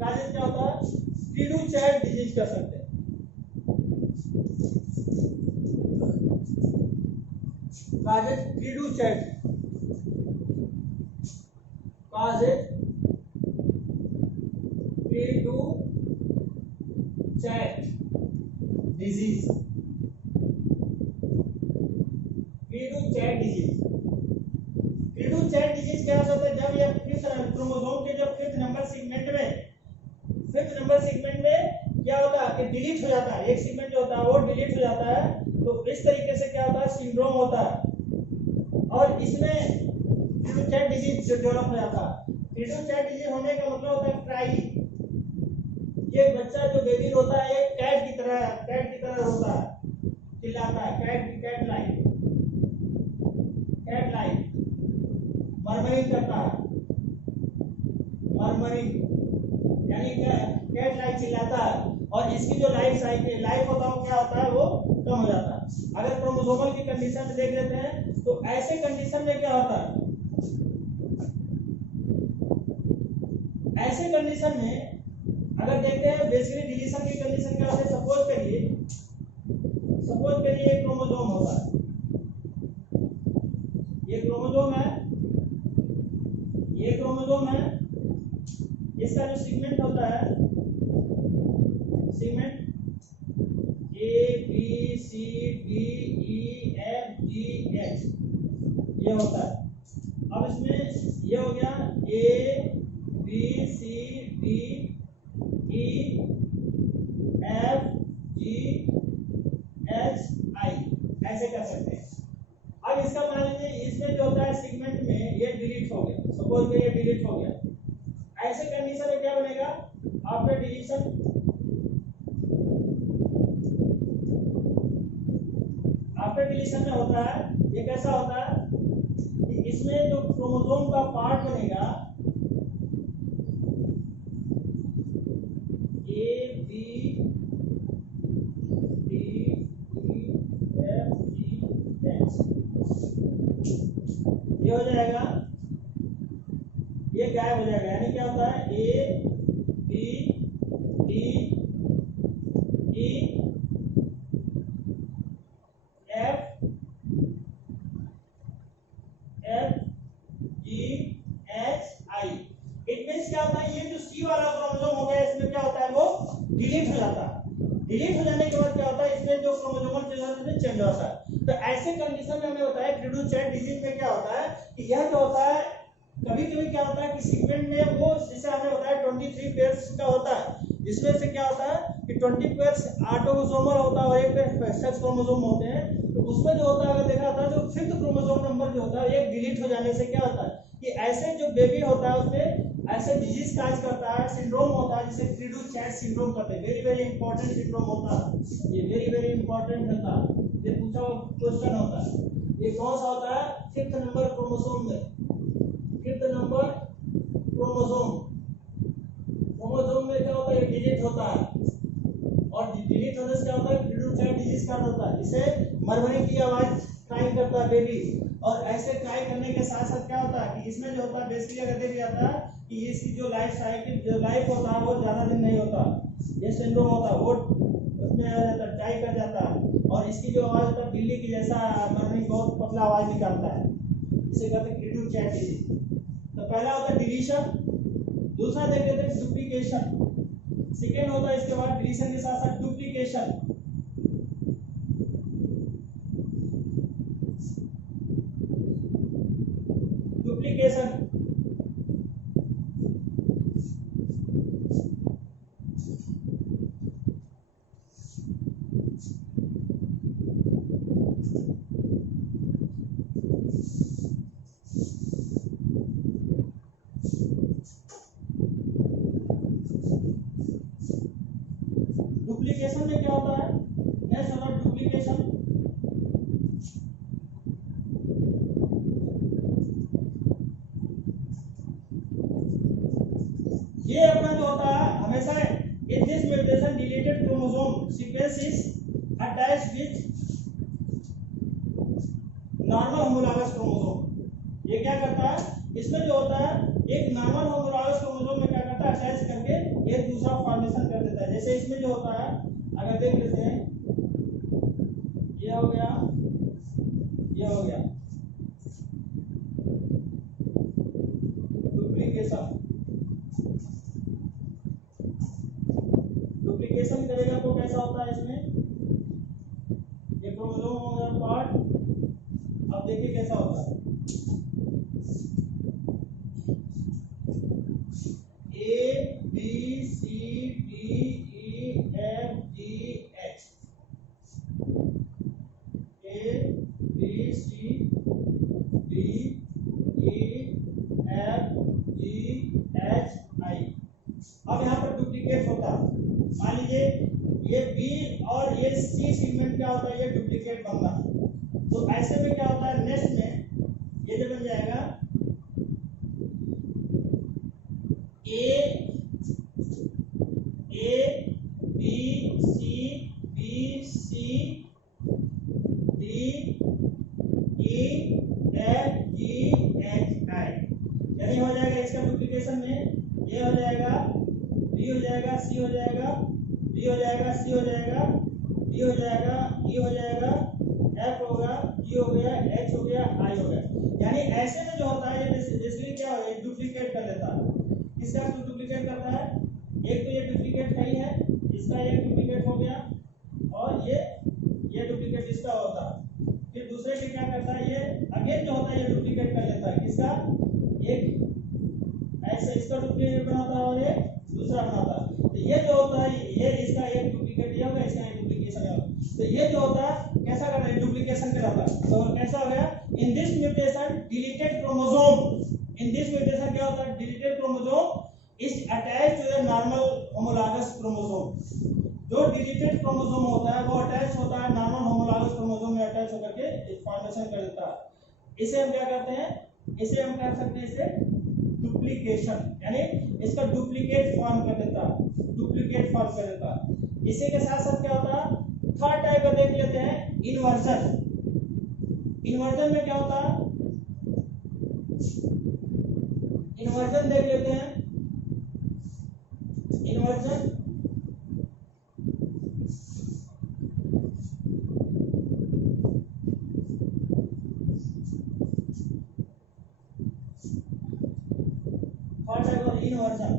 Causes क्या होता है, क्रीडू-चैट डिजीज कह सकते हैं। Causes cri du chat, causes cri du chat disease, cri du chat disease. Cri du chat disease क्या होता है, जब ये फिफ्थ क्रोमोसोम के जो फिफ्थ नंबर सेगमेंट में क्या होता है कि डिलीट हो जाता है, एक सेगमेंट जो होता है वो डिलीट हो जाता है, तो इस तरीके से क्या होता है, सिंड्रोम होता है। और इसमें क्रीडू-चैट डिजीज डेवलप हो जाता है। क्रीडू-चैट डिजीज होने का मतलब होता है क्राई। ये बच्चा जो बेबी रोता है, एक कैट की तरह रोता है, चिल्लाता है, कैट लाइक मरमरिंग करता है, मरमरिंग यानी कैट लाइक चिल्लाता है। और इसकी जो लाइफ होता है वो क्या होता है, वो कम हो जाता है। अगर क्रोमोसोमल की कंडीशन में देख लेते हैं तो ऐसे कंडीशन में क्या होता है, ऐसे कंडीशन में अगर देखते हैं बेसिकली डिलीशन की कंडीशन क्या होता है, सपोज करिए एक क्रोमोसोम होता है, ये क्रोमोसोम है, इसका जो सेगमेंट होता है, segment A B C D E F G H ये होता है। अब इसमें ये हो गया A B C D E F G H I, ऐसे कर सकते हैं। अब इसका मान लीजिए इसमें जो होता है सेगमेंट में ये डिलीट हो गया, सपोज ये डिलीट हो गया, ऐसे कंडीशन में क्या बनेगा, आफ्टर डिलीशन में होता है, ये कैसा होता है कि इसमें जो क्रोमोसोम का पार्ट बनेगा A B D E F G H, ये हो जाएगा, ये गायब हो जाएगा। यानी क्या होता है, A B D E F G H I। It means क्या होता है, ये जो C वाला क्रोमोसोम हो गया इसमें क्या होता है, वो डिलीट हो जाता है। डिलीट हो जाने के बाद क्या होता है, इसमें जो क्रोमोसोमल प्रेजेंस चेंज होता है। तो ऐसे कंडीशन में हमें बताया क्री टू चैट डिजीज में क्या होता है कि यह जो होता है कभी कभी क्या होता है कि सीक्वेंस में वो जैसे हमने बताया 23 पेयर्स का होता है, जिसमें से क्या होता है कि 20 पेयर्स ऑटोसोमल होता है और एक पेयर सेक्स क्रोमोसोम होते हैं। तो उसमें जो होता है अगर देखा जाता है जो फिफ्थ क्रोमोसोम नंबर जो होता है एक डिलीट हो जाने से क्या होता है कि ऐसे जो बेबी होता है उसमें ऐसे डिजीज काज करता है, सिंड्रोम होता है जिसे क्री टू चैट सिंड्रोम कहते हैं। वेरी वेरी इंपॉर्टेंट सिंड्रोम होता है, ये वेरी वेरी इंपॉर्टेंट होता है, ये पूछा क्वेश्चन होता है। ये कौन सा होता है, फिफ्थ नंबर क्रोमोसोम में, फिफ्थ नंबर क्रोमोसोम, क्रोमोसोम में क्या होता है डिलीट होता है और डिलीट होने से क्या होता है क्री टू चैट डिजीज कार्ड होता है। इसे मरमरी की आवाज क्राई करता है बेबी, और ऐसे क्राई करने के साथ साथ क्या होता है कि इसमें जो होता है बेसिकली अगर देखा जाता है कि इसकी जो लाइफ साइकिल जो लाइफ होता है वो ज्यादा दिन नहीं होता, ये सिंड्रोम होता है वो उसमें डाई कर जाता है और इसकी जो आवाज होता है बिल्ली की जैसा मरमरी बहुत पतला आवाज निकालता है, इसे कहते हैं क्री टू चैट डिजीज। तो पहला होता है डिलीशन, दूसरा देख लेते हैं डुप्लीकेशन, सेकेंड होता है इसके बाद डिलीशन के साथ साथ डुप्लीकेशन। डुप्लीकेशन डुप्लीकेशन में क्या होता है, नेक्स्ट होता है डुप्लीकेशन। ये अपना जो होता है हमेशा इन this mutation deleted chromosome sequence is attached with normal homologous chromosome. ये क्या करता है, इसमें जो होता है एक नॉर्मल होमोलॉगस क्रोमोसोम में क्या करता है अटैच करके एक दूसरा फॉर्मेशन कर देता है। जैसे इसमें जो होता है अगर देख लेते हैं ये हो गया, ये हो गया डुप्लीकेशन। डुप्लीकेशन करेगा तो कैसा होता है, इसमें ये क्रोमोसोम हो गया पार्ट, अब देखिए कैसा होता है A B C D E F G H, A B C D E F G H I. अब यहाँ पर डुप्लीकेट होता है, मान लीजिए ये बी और ये सी सेगमेंट क्या होता है ये डुप्लीकेट बनना, तो ऐसे में क्या होता है नेक्स्ट में ये जो बन जाएगा A B C D E F G H I, यानी हो जाएगा इसका डुप्लीकेशन में ये हो जाएगा बी हो जाएगा सी हो जाएगा डी हो जाएगा सी हो जाएगा डी हो जाएगा ई हो जाएगा एफ होगा जी हो गया एच हो गया आई हो गया। यानी ऐसे में जो होता है ये बेसिकली क्या है डुप्लीकेट कर देता है। किसका डुप्लीकेट करता है, एक तो ये डुप्लीकेट है ही है, इसका एक डुप्लीकेट हो गया और ये डुप्लीकेट इसका होता है। फिर दूसरे के क्या करता है ये अगेन जो होता है ये डुप्लीकेट कर लेता है, किसका एक ऐसे इसका डुप्लीकेट बनाता है और ये दूसरा बनाता है। तो ये जो होता है ये इसका एक डुप्लीकेट ये होगा, इसका एक डुप्लीकेशन होगा। तो ये जो होता है कैसा करता है डुप्लीकेशन कराता है। तो कैसा हो गया in this mutation deleted chromosome, in this mutation क्या होता है deleted chromosome is attached to the normal homologous chromosome. जो डिलीटेड क्रोमोसोम होता है वो अटैच होता है नॉर्मल होमोलॉगस क्रोमोसोम में अटैच होकर के फॉर्मेशन कर देता है। इसे हम क्या करते हैं, इसे हम कह सकते हैं इसे डुप्लीकेशन, यानी इसका डुप्लीकेट फॉर्म कर देता है, डुप्लीकेट फॉर्म कर देता है। इसी के साथ साथ क्या होता है थर्ड टाइप का देख लेते हैं इन्वर्जन। इन्वर्जन में क्या होता है, इन्वर्जन देख लेते हैं। Inversion third type of inversion.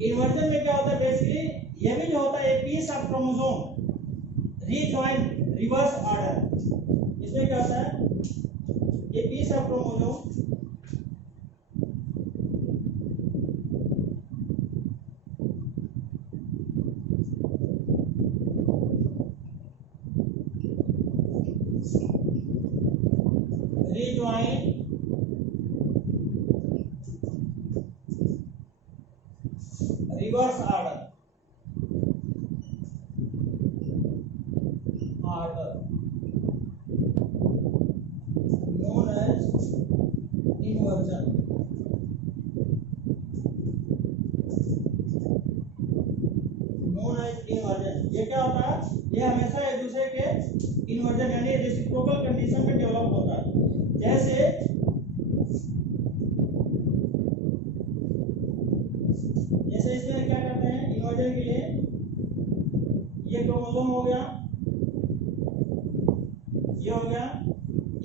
Inversion में क्या होता है बेसिकली, ये भी जो होता है a piece of chromosome rejoin reverse order. इसमें क्या होता है, a piece of chromosome rejoin reverse order known as inversion। ये क्या होता है, ये हमेशा एक दूसरे के इन्वर्जन यानी रेसिप्रोकल कंडीशन में डेवलप होता है। जैसे इसमें क्या करते हैं इन्वर्जन के लिए, ये क्रोमोसोम हो गया, ये हो गया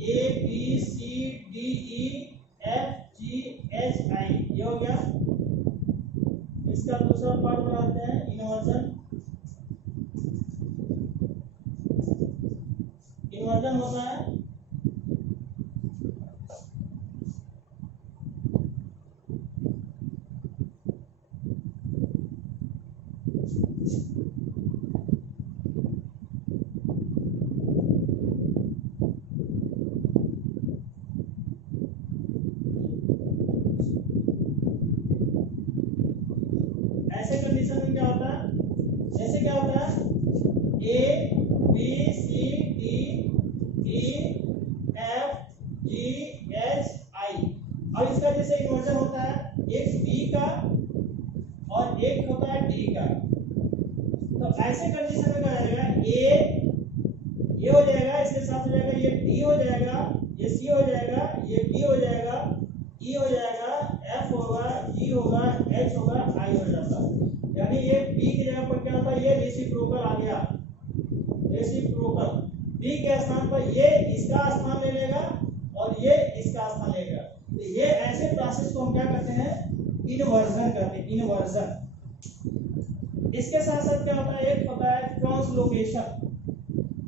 A B C D E F G H I, ये हो गया। इसका दूसरा पार्ट बनाते हैं इन्वर्जन। इन्वर्जन होता है ऐसे कंडीशन में क्या होता है, जैसे क्या होता है A B C D E F G H I. अब इसका जैसे इन्वर्जन होता है एक बी का और एक होता है डी का, तो ऐसे कंडीशन में क्या हो जाएगा, ए ये हो जाएगा, इसके साथ हो जाएगा ये डी हो जाएगा, ये सी हो जाएगा, ये बी हो जाएगा, ई हो जाएगा, एफ होगा, जी होगा, एच होगा, आई हो जाता है। यानी ये बी की जगह पर क्या होता है, ये रेसिप्रोकल आ गया, रेसिप्रोकल। बी के स्थान पर ये इसका स्थान ले लेगा और ये इसका स्थान लेगा। तो ये ऐसे प्रोसेस को हम क्या करते हैं, इन्वर्जन करते हैं, इन्वर्जन। इसके साथ साथ क्या होता है, एक होता है ट्रांसलोकेशन।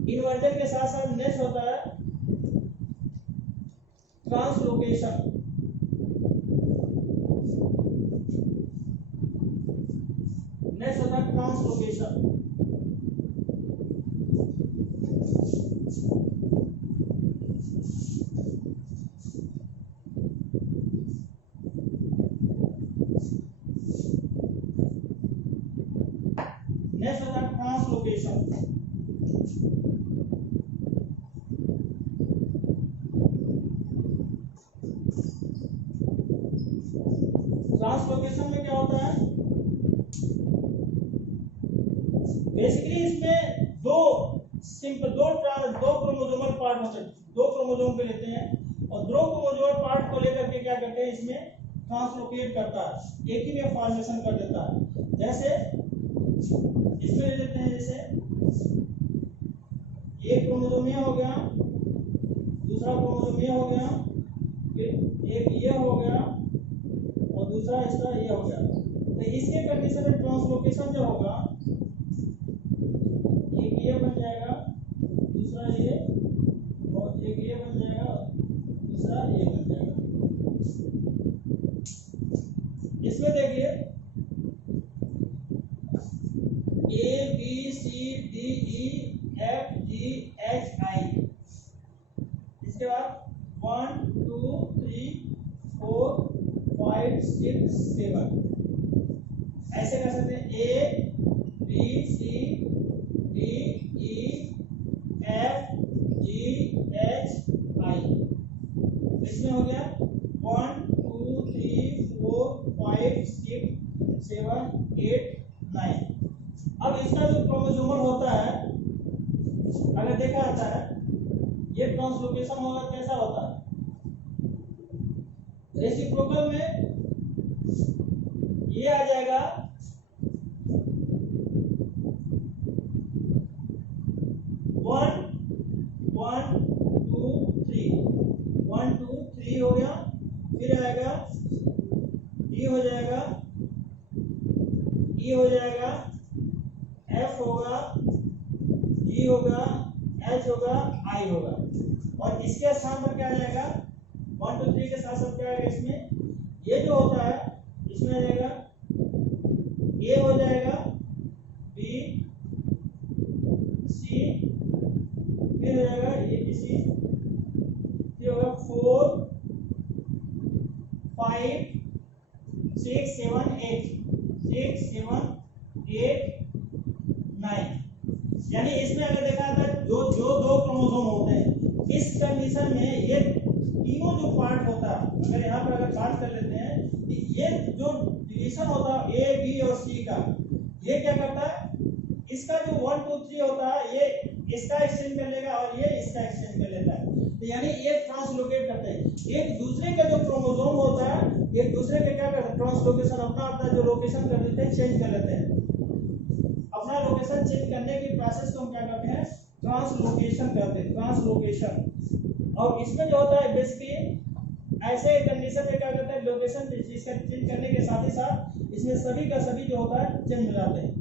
इन्वर्जन के साथ साथ नेक्स्ट होता है ट्रांसलोकेशन। नेक्स्ट होता है ट्रांसलोकेशन। नेक्स्ट होता है ट्रांसलोकेशन। ट्रांसलोकेशन में क्या होता है, बेसिकली इसमें दो क्रोमोसोमल पार्ट होते हैं, दो क्रोमोसोम पे लेते हैं और दो क्रोमोसोमल पार्ट को लेकर के क्या करते हैं, इसमें ट्रांसलोकेट करता है, एक ही में फॉर्मेशन कर देता है। जैसे इसमें ले लेते हैं, जैसे एक क्रोमोसोम ये हो गया, दूसरा क्रोमोसोम ये हो गया, फिर एक ये हो गया और दूसरा इसका ये हो गया। तो इसके कंडीशन में ट्रांसलोकेशन जो होगा, एक ये बन जाएगा, दूसरा ये और एक ये बन जाएगा, दूसरा ये बन जाएगा। इसमें देखिए A B C D E F G H I, इसके बाद 1 2 3 4 5 6 7 ऐसे कर सकते हैं, A B C D E F G H I. इसमें हो गया 1 2 3 4 5 6 7 8 9। अब इसका जो क्रोमोसोमल होता है, अगर देखा जाता है, ये ट्रांसलोकेशन होगा कैसा होता है, रेसिप्रोकल में ये आ जाएगा 1 1 2 3 1 2 3 हो गया, फिर आएगा डी हो जाएगा आई होगा, और इसके स्थान पर क्या आ जाएगा 1 2 3 के साथ साथ क्या आएगा इसमें, ये जो होता है इसमें आ जाएगा ए हो जाएगा, बी सी, फिर हो जाएगा ए बी सी, फिर होगा 4 5 6 7 8 6 7 8 9। यानी इसमें अगर देखा जाता है जो दो क्रोमोसोम होते हैं इस कंडीशन में ये तीनों जो पार्ट होता है, अगर यहाँ पर अगर बात कर लेते हैं ये जो डिवीजन होता है ए बी और सी का, ये क्या करता है इसका जो 1 2 3 होता है ये इसका एक्सचेंज कर लेगा और ये इसका एक्सचेंज कर लेता है, तो यानी ये ट्रांसलोकेट करते हैं एक दूसरे का जो क्रोमोसोम होता है, एक दूसरे के क्या करते हैं ट्रांसलोकेशन, अपना जो लोकेशन कर देते हैं चेंज कर लेते हैं, अपना लोकेशन चेंज करने की प्रोसेस को हम क्या करते हैं ट्रांसलोकेशन करते हैं, ट्रांसलोकेशन। और इसमें जो होता है बेसिकली ऐसे कंडीशन में क्या करते हैं लोकेशन इसका चेंज करने के साथ ही साथ इसमें सभी का सभी जो होता है चेंज हो जाते हैं।